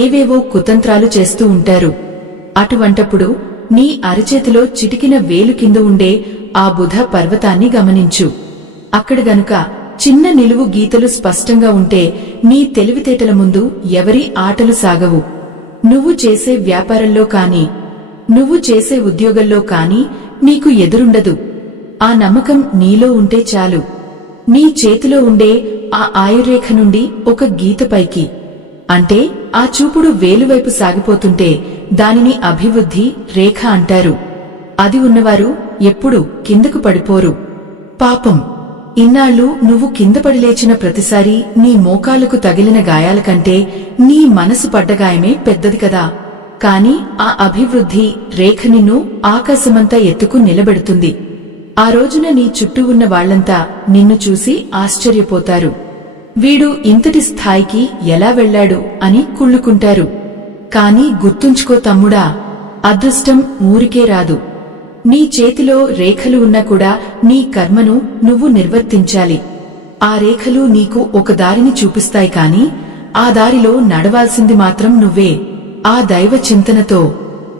ఏవేవో కుతంత్రాలు చేస్తూ ఉంటారు. అటువంటప్పుడు నీ అరచేతిలో చిటికిన వేలు కింద ఉండే ఆ బుధ పర్వతాన్ని గమనించు. అక్కడ గనుక చిన్న నిలువు గీతలు స్పష్టంగా ఉంటే నీ తెలివితేటల ముందు ఎవరి ఆటలు సాగవు. నువ్వు చేసే వ్యాపారంలో కాని, నువ్వు చేసే ఉద్యోగంలో కాని నీకు ఎదురుండదు. ఆ నమ్మకం నీలో ఉంటే చాలు. నీ చేతిలో ఉండే ఆ ఆయుర్రేఖ నుండి ఒక గీత పైకి, అంటే ఆ చూపుడు వేలువైపు సాగిపోతుంటే దానిని అభివృద్ధి రేఖ అంటారు. అది ఉన్నవారు ఎప్పుడూ కిందకు పడిపోరు. పాపం, ఇన్నాళ్లు నువ్వు కింద పడి లేచిన ప్రతిసారి నీ మోకాళ్లకు తగిలిన గాయాల కంటే నీ మనసు పడ్డ గాయమే పెద్దది కదా. కాని ఆ అభివృద్ధి రేఖ నిన్ను ఆకాశమంతా ఎత్తుకు నిలబెడుతుంది. ఆ రోజున నీ చుట్టూ ఉన్న వాళ్లంతా నిన్ను చూసి ఆశ్చర్యపోతారు. వీడు ఇంతటి స్థాయికి ఎలా వెళ్లాడు అని కుళ్ళుకుంటారు. కాని గుర్తుంచుకో తమ్ముడా, అదృష్టం ఊరికే రాదు. నీ చేతిలో రేఖలు ఉన్నా కూడా నీ కర్మను నువ్వు నిర్వర్తించాలి. ఆ రేఖలు నీకు ఒక దారిని చూపిస్తాయి కాని ఆ దారిలో నడవాల్సింది మాత్రం నువ్వే. ఆ దైవ చింతనతో,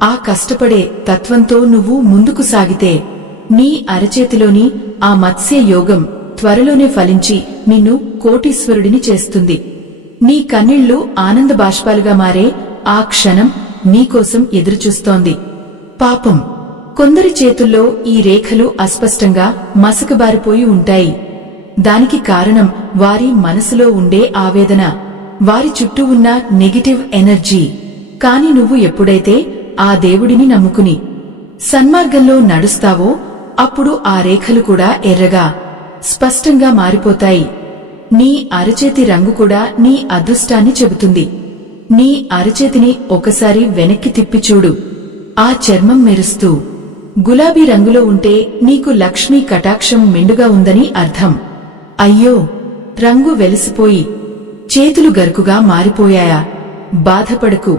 ఆ కష్టపడే తత్వంతో నువ్వు ముందుకు సాగితే నీ అరచేతిలోని ఆ మత్స్య యోగం త్వరలోనే ఫలించి నిన్ను కోటీశ్వరుడిని చేస్తుంది. నీ కన్నీళ్లు ఆనంద బాష్పాలుగా మారే ఆ క్షణం నీకోసం ఎదురుచూస్తోంది. పాపం, కొందరి చేతుల్లో ఈ రేఖలు అస్పష్టంగా మసకబారిపోయి ఉంటాయి. దానికి కారణం వారి మనసులో ఉండే ఆవేదన, వారి చుట్టూ ఉన్న నెగటివ్ ఎనర్జీ. కాని నువ్వు ఎప్పుడైతే ఆ దేవుడిని నమ్ముకుని సన్మార్గంలో నడుస్తావో అప్పుడు ఆ రేఖలు కూడా ఎర్రగా స్పష్టంగా మారిపోతాయి. నీ అరచేతి రంగు కూడా నీ అదృష్టాన్ని చెబుతుంది. నీ అరచేతిని ఒకసారి వెనక్కి తిప్పి చూడు. ఆ చర్మం మెరుస్తూ గులాబీ రంగులో ఉంటే నీకు లక్ష్మీ కటాక్షం మెండుగా ఉందని అర్థం. అయ్యో, రంగు వెలిసిపోయి చేతులు గరుకుగా మారిపోయాయా? బాధపడకు.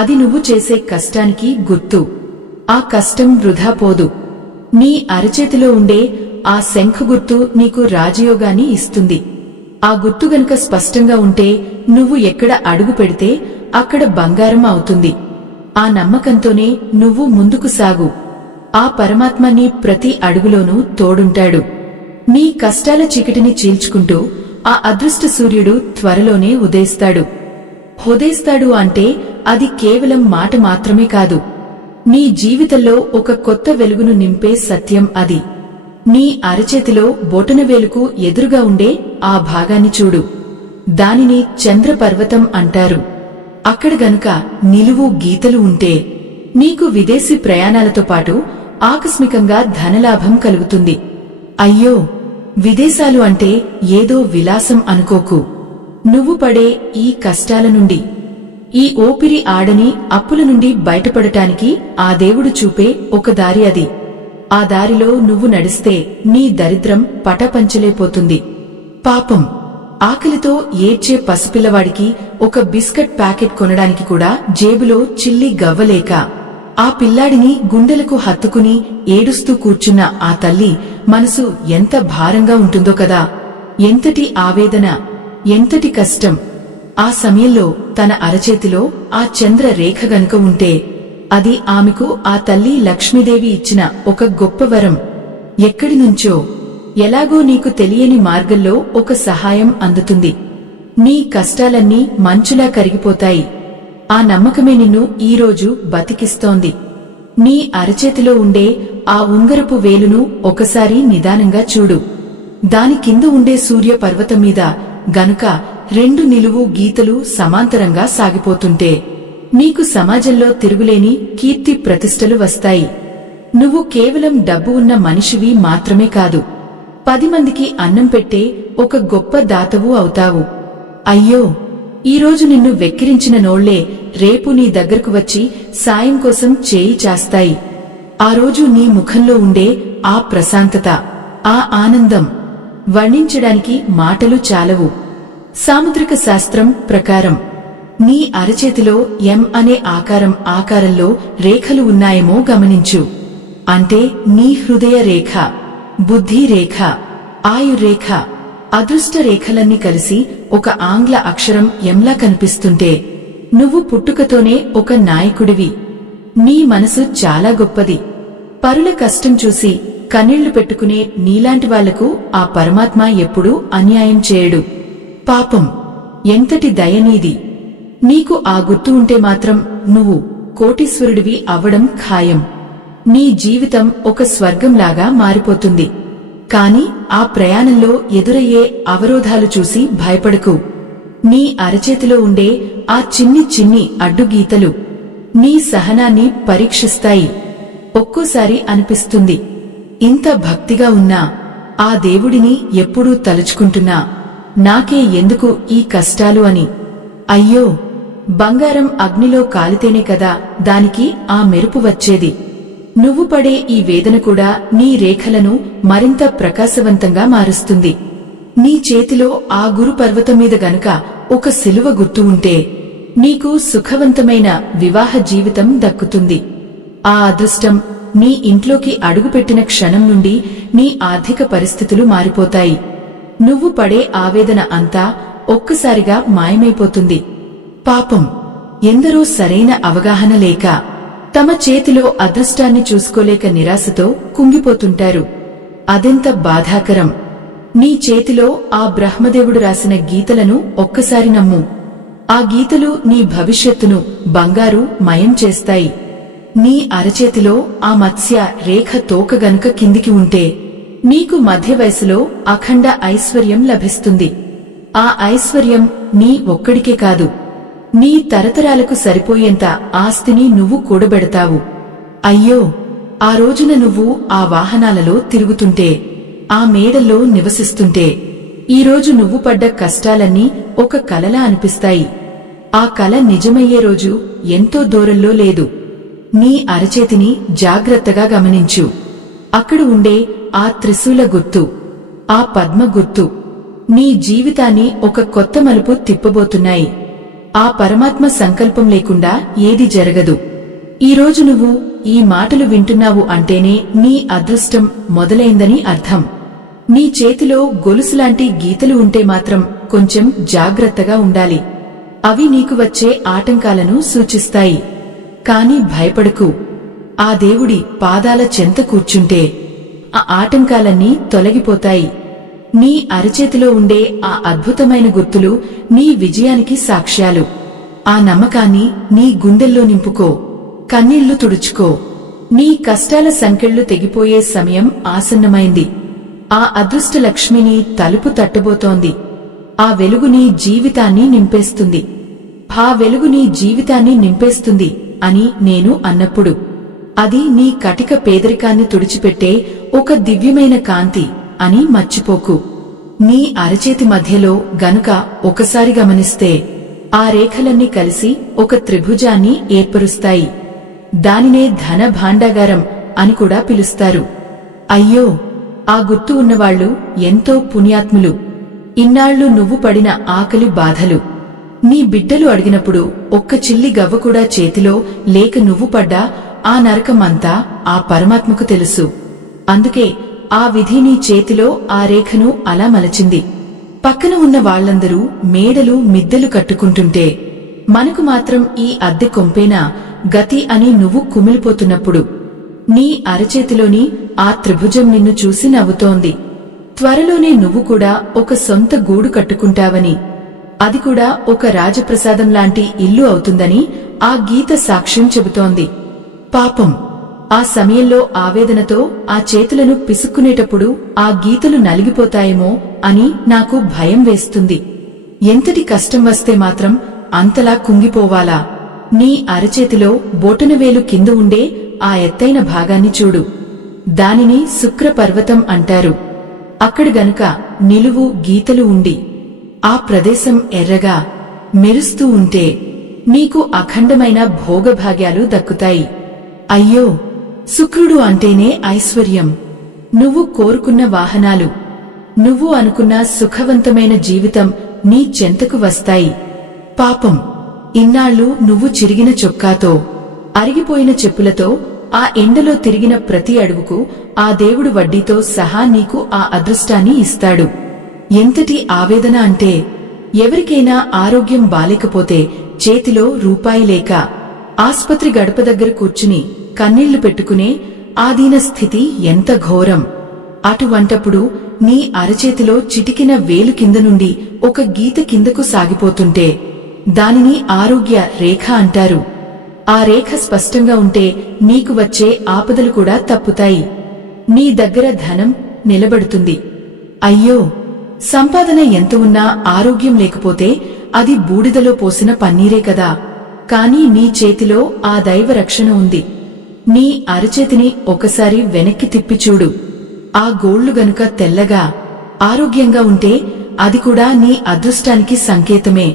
అది నువ్వు చేసే కష్టానికి గుర్తు. ఆ కష్టం వృధా పోదు. నీ అరచేతిలో ఉండే ఆ శంఖ గుర్తు నీకు రాజయోగాన్ని ఇస్తుంది. ఆ గుర్తు గనుక స్పష్టంగా ఉంటే నువ్వు ఎక్కడ అడుగు పెడితే అక్కడ బంగారం అవుతుంది. ఆ నమ్మకంతోనే నువ్వు ముందుకు సాగు. ఆ పరమాత్మ నీ ప్రతి అడుగులోనూ తోడుంటాడు. నీ కష్టాల చీకటిని చీల్చుకుంటూ ఆ అదృష్ట సూర్యుడు త్వరలోనే ఉదయిస్తాడు. ఉదయిస్తాడు అంటే అది కేవలం మాట మాత్రమే కాదు. నీ జీవితంలో ఒక కొత్త వెలుగును నింపే సత్యం అది. నీ అరచేతిలో బొటనవేలుకు ఎదురుగా ఉండే ఆ భాగాన్ని చూడు. దానిని చంద్రపర్వతం అంటారు. అక్కడ గనుక నిలువు గీతలు ఉంటే నీకు విదేశీ ప్రయాణాలతో పాటు ఆకస్మికంగా ధనలాభం కలుగుతుంది. అయ్యో, విదేశాలు అంటే ఏదో విలాసం అనుకోకు. నువ్వు పడే ఈ కష్టాల నుండి, ఈ ఓపిరి ఆడని అప్పుల నుండి బయటపడటానికి ఆ దేవుడు చూపే ఒక దారి అది. ఆ దారిలో నువ్వు నడిస్తే నీ దరిద్రం పటపంచలైపోతుంది. పాపం, ఆకలితో ఏడ్చే పసిపిల్లవాడికి ఒక బిస్కెట్ ప్యాకెట్ కొనడానికి కూడా జేబులో చిల్లి గవ్వలేక ఆ పిల్లాడిని గుండెలకు హత్తుకుని ఏడుస్తూ కూర్చున్న ఆ తల్లి మనసు ఎంత భారంగా ఉంటుందో కదా. ఎంతటి ఆవేదన, ఎంతటి కష్టం. ఆ సమయంలో తన అరచేతిలో ఆ చంద్ర రేఖ గనుక ఉంటే అది ఆమెకు ఆ తల్లి లక్ష్మీదేవి ఇచ్చిన ఒక గొప్ప వరం. ఎక్కడినుంచో ఎలాగో నీకు తెలియని మార్గంలో ఒక సహాయం అందుతుంది. నీ కష్టాలన్నీ మంచులా కరిగిపోతాయి. ఆ నమ్మకమే నిన్ను ఈరోజు బతికిస్తోంది. నీ అరచేతిలో ఉండే ఆ ఉంగరపు వేలును ఒకసారి నిదానంగా చూడు. దాని కింద ఉండే సూర్య పర్వతం మీద గనుక 2 నిలువు గీతలు సమాంతరంగా సాగిపోతుంటే నీకు సమాజంలో తిరుగులేని కీర్తి ప్రతిష్టలు వస్తాయి. నువ్వు కేవలం డబ్బు ఉన్న మనిషివి మాత్రమే కాదు, 10 మందికి అన్నం పెట్టే ఒక గొప్ప దాతవు అవుతావు. అయ్యో, ఈరోజు నిన్ను వెక్కిరించిన నోళ్లే రేపు నీ దగ్గరకు వచ్చి సాయం కోసం చేయి చాస్తాయి. ఆ రోజు నీ ముఖంలో ఉండే ఆ ప్రశాంతత, ఆ ఆనందం వర్ణించడానికి మాటలు చాలవు. సాముద్రిక శాస్త్రం ప్రకారం నీ అరచేతిలో ఎం అనే ఆకారంలో రేఖలు ఉన్నాయేమో గమనించు. అంటే నీ హృదయ రేఖ, బుద్ధి రేఖ, ఆయుర్రేఖ, అదృష్ట రేఖలన్నీ కలిసి ఒక ఆంగ్ల అక్షరం ఎంలా కనిపిస్తుంటే నువ్వు పుట్టుకతోనే ఒక నాయకుడివి. నీ మనసు చాలా గొప్పది. పరుల కష్టం చూసి కన్నీళ్లు పెట్టుకునే నీలాంటి వాళ్లకు ఆ పరమాత్మ ఎప్పుడూ అన్యాయం చేయడు. పాపం, ఎంతటి దయనీది. నీకు ఆ గుర్తు ఉంటే మాత్రం నువ్వు కోటీశ్వరుడివి అవ్వడం ఖాయం. నీ జీవితం ఒక స్వర్గంలాగా మారిపోతుంది. కాని ఆ ప్రయాణంలో ఎదురయ్యే అవరోధాలు చూసి భయపడకు. నీ అరచేతిలో ఉండే ఆ చిన్ని అడ్డుగీతలు నీ సహనాన్ని పరీక్షిస్తాయి. ఒక్కోసారి అనిపిస్తుంది, ఇంత భక్తిగా ఉన్నా, ఆ దేవుడిని ఎప్పుడూ తలుచుకుంటున్నా, నాకే ఎందుకు ఈ కష్టాలు అని. అయ్యో, బంగారం అగ్నిలో కాలితేనే కదా దానికి ఆ మెరుపు వచ్చేది. నువ్వు పడే ఈ వేదన కూడా నీ రేఖలను మరింత ప్రకాశవంతంగా మారుస్తుంది. నీ చేతిలో ఆ గురు పర్వతం మీద గనుక ఒక శిలువ గుర్తు ఉంటే నీకు సుఖవంతమైన వివాహ జీవితం దక్కుతుంది. ఆ అదృష్టం నీ ఇంట్లోకి అడుగుపెట్టిన క్షణం నుండి నీ ఆర్థిక పరిస్థితులు మారిపోతాయి. నువ్వు పడే ఆవేదన అంతా ఒక్కసారిగా మాయమైపోతుంది. పాపం, ఎందరో సరైన అవగాహన లేక తమ చేతిలో అదృష్టాన్ని చూసుకోలేక నిరాశతో కుంగిపోతుంటారు. అదెంత బాధాకరం. నీ చేతిలో ఆ బ్రహ్మదేవుడు రాసిన గీతలను ఒక్కసారి నమ్ము. ఆ గీతలు నీ భవిష్యత్తును బంగారు మయం చేస్తాయి. నీ అరచేతిలో ఆ మత్స్య రేఖ తోక గనుక కిందికి ఉంటే నీకు మధ్య వయసులో అఖండ ఐశ్వర్యం లభిస్తుంది. ఆ ఐశ్వర్యం నీ ఒక్కడికే కాదు, నీ తరతరాలకు సరిపోయేంత ఆస్తిని నువ్వు కూడబెడతావు. అయ్యో, ఆ రోజున నువ్వు ఆ వాహనాలలో తిరుగుతుంటే, ఆ మేడల్లో నివసిస్తుంటే, ఈరోజు నువ్వు పడ్డ కష్టాలన్నీ ఒక కలలా అనిపిస్తాయి. ఆ కల నిజమయ్యే రోజు ఎంతో దూరంలో లేదు. నీ అరచేతిని జాగ్రత్తగా గమనించు. అక్కడ ఉండే ఆ త్రిశూల గుర్తు, ఆ పద్మ గుర్తు నీ జీవితాన్ని ఒక కొత్త మలుపు తిప్పబోతున్నాయి. ఆ పరమాత్మ సంకల్పం లేకుండా ఏది జరగదు. ఈరోజు నువ్వు ఈ మాటలు వింటున్నావు అంటేనే నీ అదృష్టం మొదలైందని అర్థం. నీ చేతిలో గొలుసులాంటి గీతలు ఉంటే మాత్రం కొంచెం జాగ్రత్తగా ఉండాలి. అవి నీకు వచ్చే ఆటంకాలను సూచిస్తాయి. కాని భయపడకు. ఆ దేవుడి పాదాల చెంత కూర్చుంటే ఆ ఆటంకాలన్నీ తొలగిపోతాయి. నీ అరచేతిలో ఉండే ఆ అద్భుతమైన గుర్తులు నీ విజయానికి సాక్ష్యాలు. ఆ నమ్మకాన్ని నీ గుండెల్లో నింపుకో. కన్నీళ్లు తుడుచుకో. నీ కష్టాల సంకెళ్లు తెగిపోయే సమయం ఆసన్నమైంది. ఆ అదృష్ట లక్ష్మిని తలుపు తట్టబోతోంది. ఆ వెలుగు నీ జీవితాన్ని నింపేస్తుంది. ఆ వెలుగు నీ జీవితాన్ని నింపేస్తుంది అని నేను అన్నప్పుడు అది నీ కటిక పేదరికాన్ని తుడిచిపెట్టే ఒక దివ్యమైన కాంతి అని మర్చిపోకు. నీ అరచేతి మధ్యలో గనుక ఒకసారి గమనిస్తే ఆ రేఖలన్నీ కలిసి ఒక త్రిభుజాన్ని ఏర్పరుస్తాయి. దానినే ధన భాండాగారం అని కూడా పిలుస్తారు. అయ్యో, ఆ గుర్తు ఉన్నవాళ్లు ఎంతో పుణ్యాత్ములు. ఇన్నాళ్లు నువ్వు పడిన ఆకలి బాధలు, నీ బిడ్డలు అడిగినప్పుడు ఒక్క చిల్లి గవ్వ కూడా చేతిలో లేక నువ్వు పడ్డా ఆ నరకమంతా ఆ పరమాత్మకు తెలుసు. అందుకే ఆ విధి నీ చేతిలో ఆ రేఖను అలా మలచింది. పక్కన ఉన్న వాళ్లందరూ మేడలు మిద్దెలు కట్టుకుంటుంటే మనకు మాత్రం ఈ అద్దె కొంపేనా గతి అని నువ్వు కుమిలిపోతున్నప్పుడు నీ అరచేతిలోని ఆ త్రిభుజం నిన్ను చూసి నవ్వుతోంది. త్వరలోనే నువ్వు కూడా ఒక సొంత గూడు కట్టుకుంటావని, అది కూడా ఒక రాజప్రసాదంలాంటి ఇల్లు అవుతుందని ఆ గీత సాక్ష్యం చెబుతోంది. పాపం, ఆ సమయంలో ఆవేదనతో ఆ చేతులను పిసుక్కునేటప్పుడు ఆ గీతలు నలిగిపోతాయేమో అని నాకు భయం వేస్తుంది. ఎంతటి కష్టం వస్తే మాత్రం అంతలా కుంగిపోవాలా? నీ అరచేతిలో బొటనవేలు కింద ఉండే ఆ ఎత్తైన భాగాన్ని చూడు. దానిని శుక్రపర్వతం అంటారు. అక్కడ గనుక నిలువు గీతలు ఉండి ఆ ప్రదేశం ఎర్రగా మెరుస్తూ ఉంటే నీకు అఖండమైన భోగభాగ్యాలు దక్కుతాయి. అయ్యో, శుక్రుడు అంటేనే ఐశ్వర్యం. నువ్వు కోరుకున్న వాహనాలు, నువ్వు అనుకున్న సుఖవంతమైన జీవితం నీ చెంతకు వస్తాయి. పాపం, ఇన్నాళ్లు నువ్వు చిరిగిన చొక్కాతో అరిగిపోయిన చెప్పులతో ఆ ఎండలో తిరిగిన ప్రతి అడుగుకు ఆ దేవుడు వడ్డీతో సహా నీకు ఆ అదృష్టాన్ని ఇస్తాడు. ఎంతటి ఆవేదన అంటే, ఎవరికైనా ఆరోగ్యం బాలేకపోతే చేతిలో రూపాయి లేక ఆస్పత్రి గడప దగ్గర కూర్చుని కన్నీళ్లు పెట్టుకునే ఆదీన స్థితి ఎంత ఘోరం. అటువంటప్పుడు నీ అరచేతిలో చిటికిన వేలు కింద నుండి ఒక గీత కిందకు సాగిపోతుంటే దానిని ఆరోగ్య రేఖ అంటారు. ఆ రేఖ స్పష్టంగా ఉంటే నీకు వచ్చే ఆపదలు కూడా తప్పుతాయి. నీ దగ్గర ధనం నిలబడుతుంది. అయ్యో, సంపాదన ఎంత ఉన్నా ఆరోగ్యం లేకపోతే అది బూడిదలో పోసిన పన్నీరే కదా. కాని నీ చేతిలో ఆ దైవ రక్షణ ఉంది. నీ అరచేతిని ఒకసారి వెనక్కి తిప్పి చూడు. ఆ గోళ్లు గనుక తెల్లగా ఆరోగ్యంగా ఉంటే అది కూడా నీ అదృష్టానికి సంకేతమే.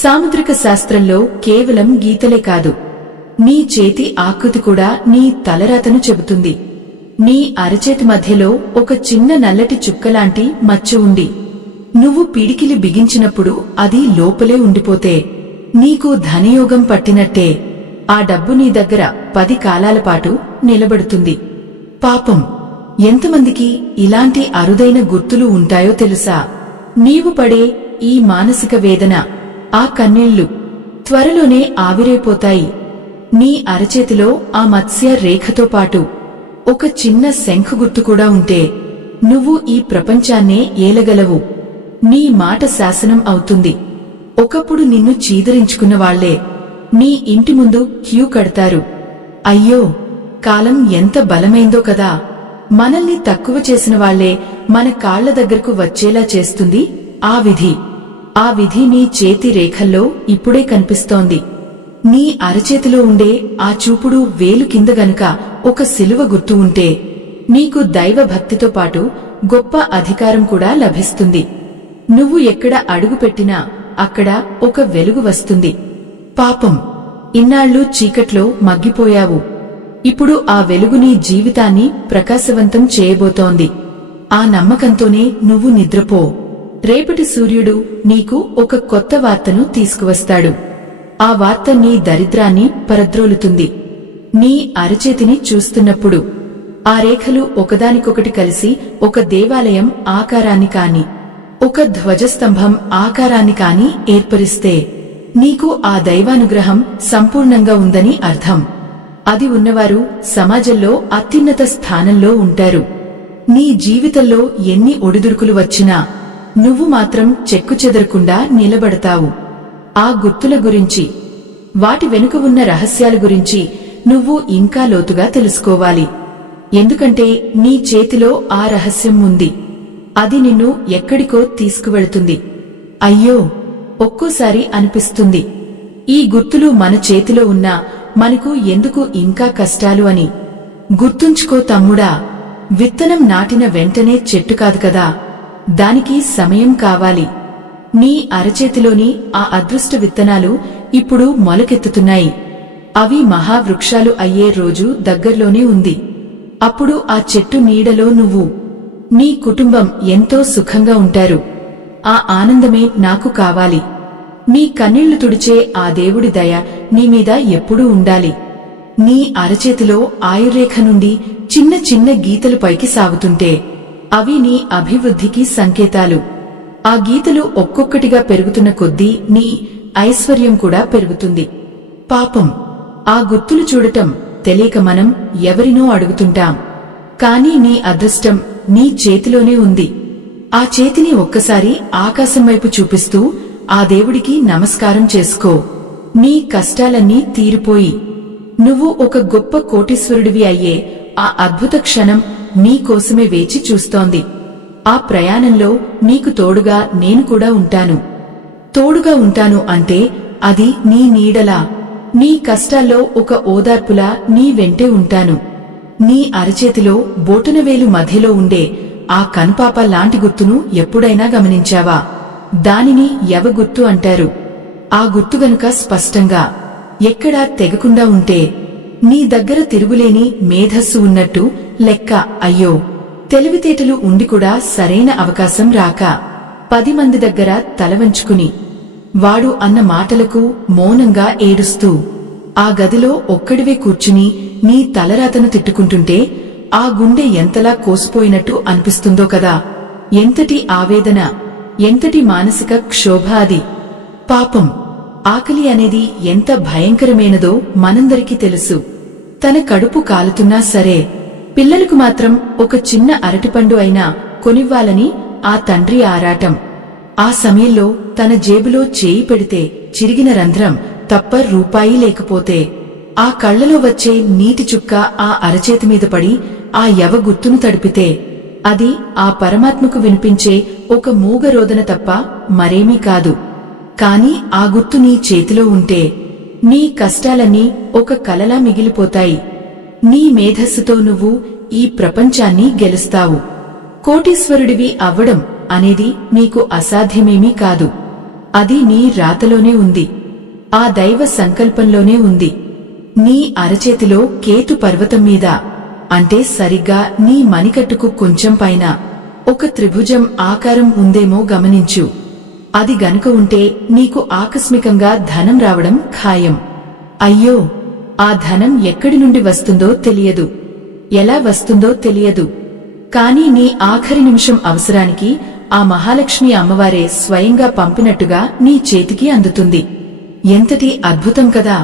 సాముద్రిక శాస్త్రంలో కేవలం గీతలే కాదు, నీ చేతి ఆకృతి కూడా నీ తలరాతను చెబుతుంది. నీ అరచేతి మధ్యలో ఒక చిన్న నల్లటి చుక్కలాంటి మచ్చ ఉండి నువ్వు పిడికిలి బిగించినప్పుడు అది లోపలే ఉండిపోతే నీకు ధనయోగం పట్టినట్టే. ఆ డబ్బు నీ దగ్గర 10 కాలాల పాటు నిలబడుతుంది. పాపం, ఎంతమందికి ఇలాంటి అరుదైన గుర్తులు ఉంటాయో తెలుసా? నీవు పడే ఈ మానసిక వేదన, ఆ కన్నీళ్లు త్వరలోనే ఆవిరైపోతాయి. నీ అరచేతిలో ఆ మత్స్య రేఖతో పాటు ఒక చిన్న శంఖు గుర్తు కూడా ఉంటే నువ్వు ఈ ప్రపంచాన్నే ఏలగలవు. నీ మాట శాసనం అవుతుంది. ఒకప్పుడు నిన్ను చీదరించుకున్న వాళ్లే నీ ఇంటి ముందు క్యూ కడతారు. అయ్యో, కాలం ఎంత బలమైందో కదా. మనల్ని తక్కువ చేసిన వాళ్లే మన కాళ్ల దగ్గరకు వచ్చేలా చేస్తుంది ఆ విధి. ఆ విధి నీ చేతి రేఖల్లో ఇప్పుడే కనిపిస్తోంది. నీ అరచేతిలో ఉండే ఆ చూపుడు వేలు కింద గనుక ఒక శిలువ గుర్తు ఉంటే నీకు దైవ భక్తితో పాటు గొప్ప అధికారం కూడా లభిస్తుంది. నువ్వు ఎక్కడ అడుగు పెట్టినా అక్కడ ఒక వెలుగు వస్తుంది. పాపం, ఇన్నాళ్లు చీకట్లో మగ్గిపోయావు. ఇప్పుడు ఆ వెలుగు నీ జీవితాన్ని ప్రకాశవంతం చేయబోతోంది. ఆ నమ్మకంతోనే నువ్వు నిద్రపో. రేపటి సూర్యుడు నీకు ఒక కొత్త వార్తను తీసుకువస్తాడు. ఆ వార్త నీ దరిద్రాన్ని పరద్రోలుతుంది. నీ అరచేతిని చూస్తున్నప్పుడు ఆ రేఖలు ఒకదానికొకటి కలిసి ఒక దేవాలయం ఆకారాన్ని కాని, ఒక ధ్వజస్తంభం ఆకారాన్ని కాని ఏర్పరిస్తే నీకు ఆ దైవానుగ్రహం సంపూర్ణంగా ఉందని అర్థం. అది ఉన్నవారు సమాజంలో అత్యున్నత స్థానంలో ఉంటారు. నీ జీవితంలో ఎన్ని ఒడిదుడుకులు వచ్చినా నువ్వు మాత్రం చెక్కుచెదరకుండా నిలబడతావు. ఆ గుర్తుల గురించి, వాటి వెనుక ఉన్న రహస్యాల గురించి నువ్వు ఇంకా లోతుగా తెలుసుకోవాలి. ఎందుకంటే నీ చేతిలో ఆ రహస్యం ఉంది. అది నిన్ను ఎక్కడికో తీసుకువెళుతుంది. అయ్యో, ఒక్కోసారి అనిపిస్తుంది, ఈ గుర్తులు మన చేతిలో ఉన్నా మనకు ఎందుకు ఇంకా కష్టాలు అని. గుర్తుంచుకో తమ్ముడా, విత్తనం నాటిన వెంటనే చెట్టు కాదు కదా, దానికి సమయం కావాలి. నీ అరచేతిలోని ఆ అదృష్ట విత్తనాలు ఇప్పుడు మొలకెత్తుతున్నాయి. అవి మహావృక్షాలు అయ్యే రోజు దగ్గర్లోనే ఉంది. అప్పుడు ఆ చెట్టు నీడలో నువ్వు, నీ కుటుంబం ఎంతో సుఖంగా ఉంటారు. ఆ ఆనందమే నాకు కావాలి. నీ కన్నీళ్లు తుడిచే ఆ దేవుడి దయ నీ మీద ఎప్పుడూ ఉండాలి. నీ అరచేతిలో ఆయుర్రేఖ నుండి చిన్న చిన్న గీతలు పైకి సాగుతుంటే అవి నీ అభివృద్ధికి సంకేతాలు. ఆ గీతలు ఒక్కొక్కటిగా పెరుగుతున్న కొద్దీ నీ ఐశ్వర్యం కూడా పెరుగుతుంది. పాపం, ఆ గుర్తులు చూడటం తెలియక మనం ఎవరినో అడుగుతుంటాం. కానీ నీ అదృష్టం నీ చేతిలోనే ఉంది. ఆ చేతిని ఒక్కసారి ఆకాశం వైపు చూపిస్తూ ఆ దేవుడికి నమస్కారం చేసుకో. నీ కష్టాలన్నీ తీరిపోయి నువ్వు ఒక గొప్ప కోటీశ్వరుడివి అయ్యే ఆ అద్భుత క్షణం నీ కోసమే వేచి చూస్తోంది. ఆ ప్రయాణంలో నీకు తోడుగా నేను కూడా ఉంటాను. తోడుగా ఉంటాను అంటే అది నీ నీడలా, నీ కష్టాల్లో ఒక ఓదార్పులా నీ వెంటే ఉంటాను. నీ అరచేతిలో బోటనవేలు మధ్యలో ఉండే ఆ కనుపాప లాంటి గుర్తును ఎప్పుడైనా గమనించావా? దానిని యవ గుర్తు అంటారు. ఆ గుర్తు గనుక స్పష్టంగా ఎక్కడా తెగకుండా ఉంటే నీ దగ్గర తిరుగులేని మేధస్సు ఉన్నట్టు లెక్క. అయ్యో, తెలివితేటలు ఉండి కూడా సరైన అవకాశం రాక 10 మంది దగ్గర తలవంచుకుని వాడు అన్న మాటలకు మౌనంగా ఏడుస్తూ ఆ గదిలో ఒక్కడివే కూర్చుని నీ తలరాతను తిట్టుకుంటుంటే ఆ గుండె ఎంతలా కోసిపోయినట్టు అనిపిస్తుందో కదా. ఎంతటి ఆవేదన, ఎంతటి మానసిక క్షోభ అది. పాపం, ఆకలి అనేది ఎంత భయంకరమైనదో మనందరికీ తెలుసు. తన కడుపు కాలుతున్నా సరే పిల్లలకు మాత్రం ఒక చిన్న అరటిపండు అయినా కొనివ్వాలని ఆ తండ్రి ఆరాటం. ఆ సమయంలో తన జేబులో చేయి పెడితే చిరిగిన రంధ్రం తప్ప రూపాయి లేకపోతే ఆ కళ్లలో వచ్చే నీటి చుక్క ఆ అరచేతి మీద పడి ఆ యవ గుర్తును తడిపితే అది ఆ పరమాత్మకు వినిపించే ఒక మూగరోదన తప్ప మరేమీ కాదు. కాని ఆ గుర్తు నీ చేతిలో ఉంటే నీ కష్టాలన్నీ ఒక కలలా మిగిలిపోతాయి. నీ మేధస్సుతో నువ్వు ఈ ప్రపంచాన్ని గెలుస్తావు. కోటీశ్వరుడివి అవ్వడం అనేది నీకు అసాధ్యమేమీ కాదు. అది నీ రాతలోనే ఉంది. ఆ దైవ సంకల్పంలోనే ఉంది. నీ అరచేతిలో కేతు పర్వతం మీద, అంటే సరిగ్గా నీ మణికట్టుకు కొంచెం పైన ఒక త్రిభుజం ఆకారం ఉందేమో గమనించు. అది గనుక ఉంటే నీకు ఆకస్మికంగా ధనం రావడం ఖాయం. అయ్యో, ఆ ధనం ఎక్కడి నుండి వస్తుందో తెలియదు, ఎలా వస్తుందో తెలియదు. కాని నీ ఆఖరి నిమిషం అవసరానికి ఆ మహాలక్ష్మి అమ్మవారే స్వయంగా పంపినట్టుగా నీ చేతికి అందుతుంది. ఎంతటి అద్భుతం కదా.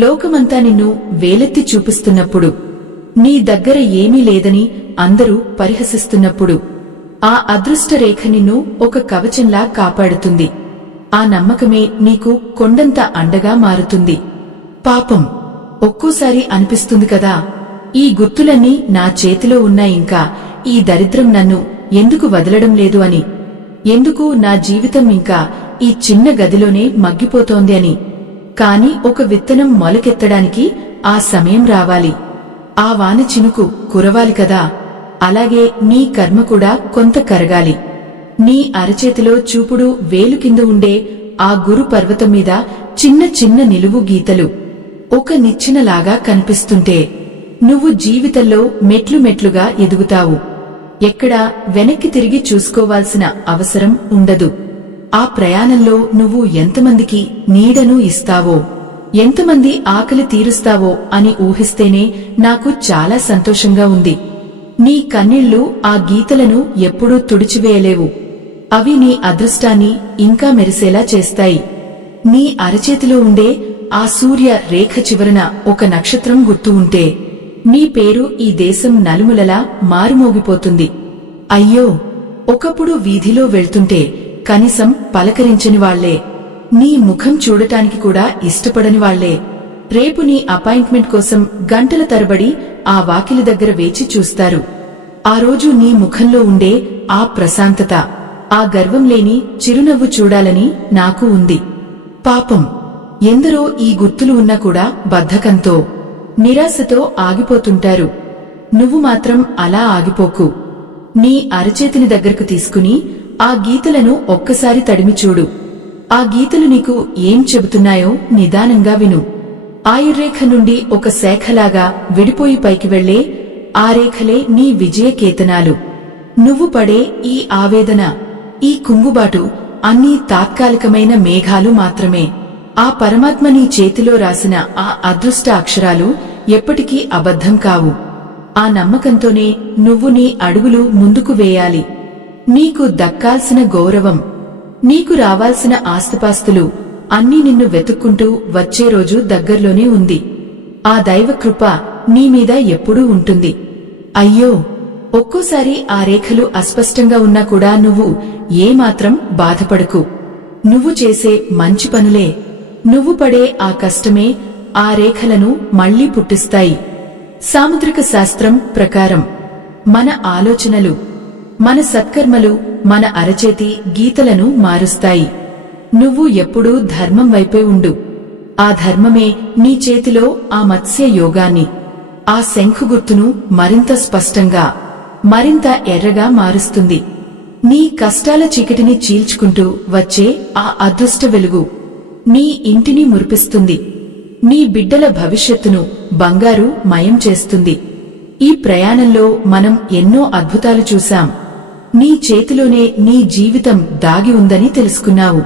లోకమంతా నిన్ను వేలెత్తి చూపిస్తున్నప్పుడు, నీ దగ్గర ఏమీ లేదని అందరూ పరిహసిస్తున్నప్పుడు ఆ అదృష్ట రేఖ నిన్ను ఒక కవచంలా కాపాడుతుంది. ఆ నమ్మకమే నీకు కొండంత అండగా మారుతుంది. పాపం, ఒక్కోసారి అనిపిస్తుంది కదా, ఈ గుర్తులన్నీ నా చేతిలో ఉన్నాయింకా ఈ దరిద్రం నన్ను ఎందుకు వదలడం లేదు అని, ఎందుకు నా జీవితం ఇంకా ఈ చిన్న గదిలోనే మగ్గిపోతోంది అని. కాని ఒక విత్తనం మొలకెత్తడానికి ఆ సమయం రావాలి. ఆ వాన చినుకు కురవాలి కదా. అలాగే నీ కర్మ కూడా కొంత కరగాలి. నీ అరచేతిలో చూపుడు వేలు కింద ఉండే ఆ గురు పర్వతం మీద చిన్న చిన్న నిలువు గీతలు ఒక నిచ్చెనలాగా కనిపిస్తుంటే నువ్వు జీవితంలో మెట్లు మెట్లుగా ఎదుగుతావు. ఎక్కడా వెనక్కి తిరిగి చూసుకోవాల్సిన అవసరం ఉండదు. ఆ ప్రయాణంలో నువ్వు ఎంతమందికి నీడను ఇస్తావో, ఎంతమంది ఆకలి తీరుస్తావో అని ఊహిస్తేనే నాకు చాలా సంతోషంగా ఉంది. నీ కన్నీళ్లు ఆ గీతలను ఎప్పుడూ తుడిచివేయలేవు. అవి నీ అదృష్టాన్ని ఇంకా మెరిసేలా చేస్తాయి. నీ అరచేతిలో ఉండే ఆ సూర్య రేఖ చివరన ఒక నక్షత్రం గుర్తు ఉంటే నీ పేరు ఈ దేశం నలుమూలలా మారుమోగిపోతుంది. అయ్యో, ఒకప్పుడు వీధిలో వెళ్తుంటే కనీసం పలకరించని వాళ్లే, నీ ముఖం చూడటానికి కూడా ఇష్టపడని వాళ్లే రేపు నీ అపాయింట్మెంట్ కోసం గంటల తరబడి ఆ వాకిలి దగ్గర వేచి చూస్తారు. ఆ రోజు నీ ముఖంలో ఉండే ఆ ప్రశాంతత, ఆ గర్వం లేని చిరునవ్వు చూడాలని నాకు ఉంది. పాపం, ఎందరో ఈ గుర్తులు ఉన్నా కూడా బద్ధకంతో, నిరాశతో ఆగిపోతుంటారు. నువ్వు మాత్రం అలా ఆగిపోకు. నీ అరచేతిని దగ్గరకు తీసుకుని ఆ గీతలను ఒక్కసారి తడిమి చూడు. ఆ గీతలు నీకు ఏం చెబుతున్నాయో నిదానంగా విను. ఆయుర్రేఖ నుండి ఒక శాఖలాగా విడిపోయి పైకి వెళ్లే ఆ రేఖలే నీ విజయకేతనాలు. నువ్వు పడే ఈ ఆవేదన, ఈ కుంగుబాటు అన్నీ తాత్కాలికమైన మేఘాలు మాత్రమే. ఆ పరమాత్మ నీ చేతిలో రాసిన ఆ అదృష్ట అక్షరాలు ఎప్పటికీ అబద్ధం కావు. ఆ నమ్మకంతోనే నువ్వు నీ అడుగులు ముందుకు వేయాలి. నీకు దక్కాల్సిన గౌరవం, నీకు రావాల్సిన ఆస్తిపాస్తులు అన్నీ నిన్ను వెతుక్కుంటూ వచ్చే రోజు దగ్గర్లోనే ఉంది. ఆ దైవకృప నీమీద ఎప్పుడూ ఉంటుంది. అయ్యో, ఒక్కోసారి ఆ రేఖలు అస్పష్టంగా ఉన్నా కూడా నువ్వు ఏమాత్రం బాధపడకు. నువ్వు చేసే మంచి పనులే, నువ్వు పడే ఆ కష్టమే ఆ రేఖలను మళ్లీ పుట్టిస్తాయి. సాముద్రిక శాస్త్రం ప్రకారం మన ఆలోచనలు, మన సత్కర్మలు మన అరచేతి గీతలను మారుస్తాయి. నువ్వు ఎప్పుడూ ధర్మం వైపే ఉండు. ఆ ధర్మమే నీ చేతిలో ఆ మత్స్య యోగాన్ని, ఆ శంఖు గుర్తును మరింత స్పష్టంగా, మరింత ఎర్రగా మారుస్తుంది. నీ కష్టాల చీకటిని చీల్చుకుంటూ వచ్చే ఆ అదృష్ట వెలుగు నీ ఇంటిని మురిపిస్తుంది. నీ బిడ్డల భవిష్యత్తును బంగారు మయం చేస్తుంది. ఈ ప్రయాణంలో మనం ఎన్నో అద్భుతాలు చూశాం. నీ చేతిలోనే నీ జీవితం దాగి ఉందని తెలుసుకున్నావు.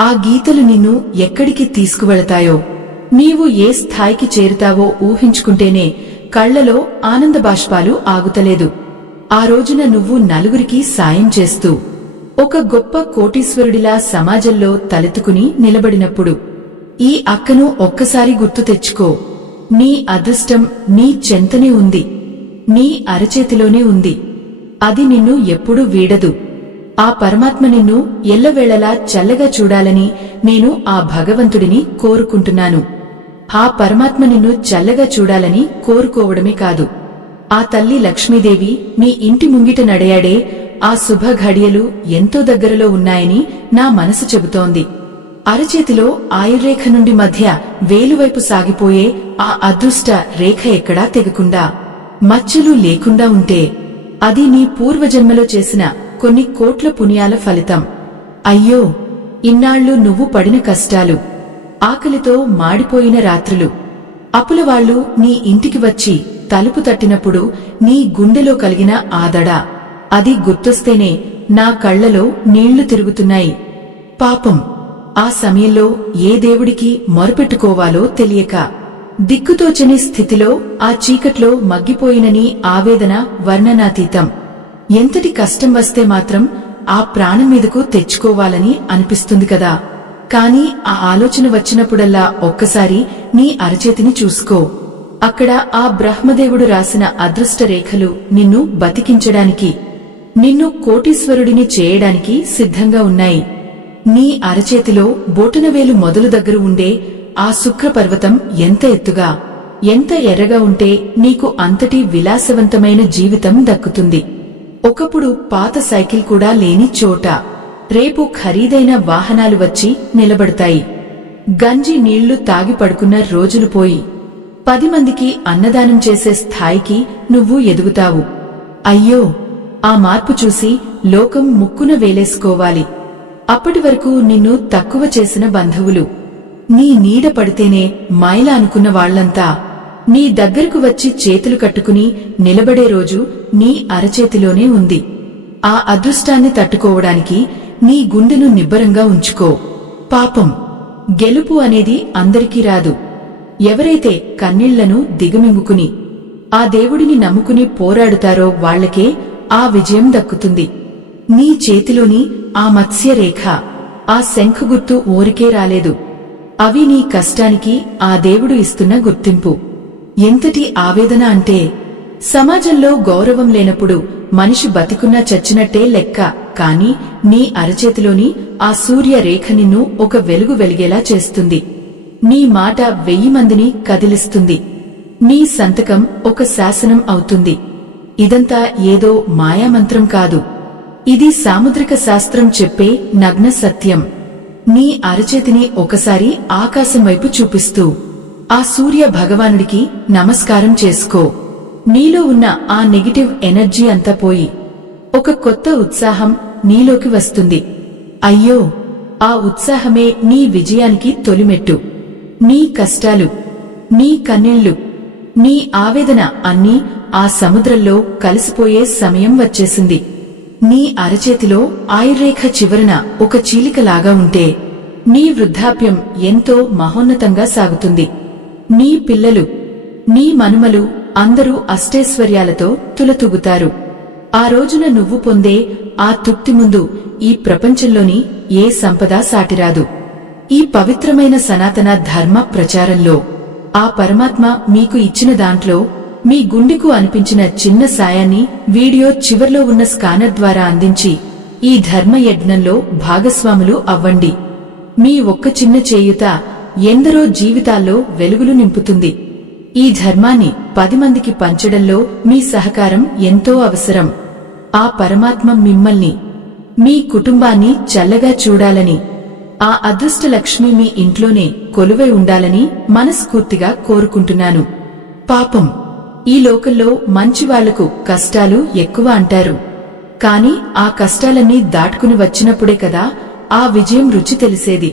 ఆ గీతలు నిన్ను ఎక్కడికి తీసుకువెళతాయో, నీవు ఏ స్థాయికి చేరుతావో ఊహించుకుంటేనే కళ్లలో ఆనంద బాష్పాలు ఆగుతలేదు. ఆ రోజున నువ్వు నలుగురికి సాయం చేస్తూ ఒక గొప్ప కోటీశ్వరుడిలా సమాజంలో తలెత్తుకుని నిలబడినప్పుడు ఈ అక్కను ఒక్కసారి గుర్తు తెచ్చుకో. నీ అదృష్టం నీ చెంతనే ఉంది, నీ అరచేతిలోనే ఉంది. అది నిన్ను ఎప్పుడూ వీడదు. ఆ పరమాత్మ నిన్ను ఎల్లవేళలా చల్లగా చూడాలని నేను ఆ భగవంతుడిని కోరుకుంటున్నాను. ఆ పరమాత్మ నిన్ను చల్లగా చూడాలని కోరుకోవడమే కాదు, ఆ తల్లి లక్ష్మీదేవి నీ ఇంటి ముంగిట నడయాడే ఆ శుభ ఘడియలు ఎంతో దగ్గరలో ఉన్నాయని నా మనసు చెబుతోంది. అరచేతిలో ఆయుర్రేఖ నుండి మధ్య వేలువైపు సాగిపోయే ఆ అదృష్ట రేఖ ఎక్కడా తెగకుండా, మచ్చలు లేకుండా ఉంటే అది నీ పూర్వజన్మలో చేసిన కొన్ని కోట్ల పుణ్యాల ఫలితం. అయ్యో, ఇన్నాళ్లు నువ్వు పడిన కష్టాలు, ఆకలితో మాడిపోయిన రాత్రులు, అప్పులవాళ్లు నీ ఇంటికి వచ్చి తలుపు తట్టినప్పుడు నీ గుండెలో కలిగిన ఆదడ, అది గుర్తొస్తేనే నా కళ్లలో నీళ్లు తిరుగుతున్నాయి. పాపం, ఆ సమయంలో ఏ దేవుడికి మొరపెట్టుకోవాలో తెలియక దిక్కుతోచని స్థితిలో ఆ చీకట్లో మగ్గిపోయిన నీ ఆవేదన వర్ణనాతీతం. ఎంతటి కష్టం వస్తే మాత్రం ఆ ప్రాణం మీదకు తెచ్చుకోవాలని అనిపిస్తుంది కదా. కాని ఆ ఆలోచన వచ్చినప్పుడల్లా ఒక్కసారి నీ అరచేతిని చూసుకో. అక్కడ ఆ బ్రహ్మదేవుడు రాసిన అదృష్ట రేఖలు నిన్ను బతికించడానికి, నిన్ను కోటీశ్వరుడిని చేయడానికి సిద్ధంగా ఉన్నాయి. నీ అరచేతిలో బోటనవేలు మొదలు దగ్గర ఉండే ఆ శుక్రపర్వతం ఎంత ఎత్తుగా, ఎంత ఎర్రగా ఉంటే నీకు అంతటి విలాసవంతమైన జీవితం దక్కుతుంది. ఒకప్పుడు పాత సైకిల్ కూడా లేని చోట రేపు ఖరీదైన వాహనాలు వచ్చి నిలబడతాయి. గంజి నీళ్లు తాగి పడుకున్న రోజులు పోయి 10 మందికి అన్నదానం చేసే స్థాయికి నువ్వు ఎదుగుతావు. అయ్యో, ఆ మార్పు చూసి లోకం ముక్కున వేలేసుకోవాలి. అప్పటి వరకు నిన్ను తక్కువ చేసిన బంధువులు, నీ నీడ పడితేనే మైల అనుకున్న వాళ్లంతా నీ దగ్గరకు వచ్చి చేతులు కట్టుకుని నిలబడే రోజు నీ అరచేతిలోనే ఉంది. ఆ అదృష్టాన్ని తట్టుకోవడానికి నీ గుండెను నిబ్బరంగా ఉంచుకో. పాపం, గెలుపు అనేది అందరికీ రాదు. ఎవరైతే కన్నీళ్లను దిగమింగుకుని ఆ దేవుడిని నమ్ముకుని పోరాడుతారో వాళ్లకే ఆ విజయం దక్కుతుంది. నీ చేతిలోని ఆ మత్స్య రేఖ, ఆ శంఖు గుర్తు ఊరికే రాలేదు. అవి నీ కష్టానికి ఆ దేవుడు ఇస్తున్న గుర్తింపు. ఎంతటి ఆవేదన అంటే, సమాజంలో గౌరవం లేనప్పుడు మనిషి బతికున్నా చచ్చినట్టే లెక్క. కాని నీ అరచేతిలోని ఆ సూర్య రేఖ నిన్ను ఒక వెలుగు వెలిగేలా చేస్తుంది. నీ మాట 1000 మందిని కదిలిస్తుంది. నీ సంతకం ఒక శాసనం అవుతుంది. ఇదంతా ఏదో మాయామంత్రం కాదు, ఇది సాముద్రిక శాస్త్రం చెప్పే నగ్న సత్యం. నీ అరచేతిని ఒకసారి ఆకాశం వైపు చూపిస్తూ ఆ సూర్య భగవానుడికి నమస్కారం చేసుకో. నీలో ఉన్న ఆ నెగిటివ్ ఎనర్జీ అంతా పోయి ఒక కొత్త ఉత్సాహం నీలోకి వస్తుంది. అయ్యో, ఆ ఉత్సాహమే నీ విజయానికి తొలిమెట్టు. నీ కష్టాలు, నీ కన్నీళ్లు, నీ ఆవేదన అన్నీ ఆ సముద్రంలో కలిసిపోయే సమయం వచ్చేసింది. నీ అరచేతిలో ఆయుర్రేఖ చివరన ఒక చీలికలాగా ఉంటే నీ వృద్ధాప్యం ఎంతో మహోన్నతంగా సాగుతుంది. నీ పిల్లలు, నీ మనుమలు అందరూ అష్టైశ్వర్యాలతో తులతూగుతారు. ఆ రోజున నువ్వు పొందే ఆ తృప్తి ముందు ఈ ప్రపంచంలోని ఏ సంపద సాటిరాదు. ఈ పవిత్రమైన సనాతన ధర్మ ప్రచారంలో ఆ పరమాత్మ మీకు ఇచ్చిన దాంట్లో మీ గుండెకు అనిపించిన చిన్న సాయాన్ని వీడియో చివర్లో ఉన్న స్కానర్ ద్వారా అందించి ఈ ధర్మ యజ్ఞంలో భాగస్వాములు అవ్వండి. మీ ఒక్క చిన్న చేయుత ఎందరో జీవితాల్లో వెలుగులు నింపుతుంది. ఈ ధర్మాన్ని 10 మందికి పంచడంలో మీ సహకారం ఎంతో అవసరం. ఆ పరమాత్మ మిమ్మల్ని, మీ కుటుంబాన్ని చల్లగా చూడాలని, ఆ అదృష్ట లక్ష్మి మీ ఇంట్లోనే కొలువై ఉండాలని మనస్ఫూర్తిగా కోరుకుంటున్నాను. పాపం, ఈ లోకంలో మంచివాళ్లకు కష్టాలు ఎక్కువ అంటారు. కాని ఆ కష్టాలన్నీ దాటుకుని వచ్చినప్పుడే కదా ఆ విజయం రుచి తెలిసేది.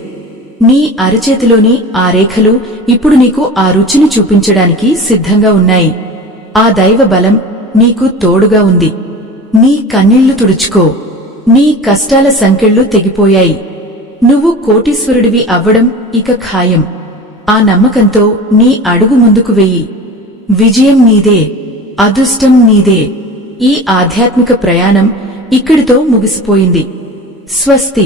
నీ అరచేతిలోని ఆ రేఖలు ఇప్పుడు నీకు ఆ రుచిని చూపించడానికి సిద్ధంగా ఉన్నాయి. ఆ దైవ బలం నీకు తోడుగా ఉంది. నీ కన్నీళ్లు తుడుచుకో. నీ కష్టాల సంకెళ్లు తెగిపోయాయి. నువ్వు కోటీశ్వరుడివి అవ్వడం ఇక ఖాయం. ఆ నమ్మకంతో నీ అడుగు ముందుకు వెయ్యి. విజయం నీదే, అదృష్టం నీదే. ఈ ఆధ్యాత్మిక ప్రయాణం ఇక్కడితో ముగిసిపోయింది. స్వస్తి.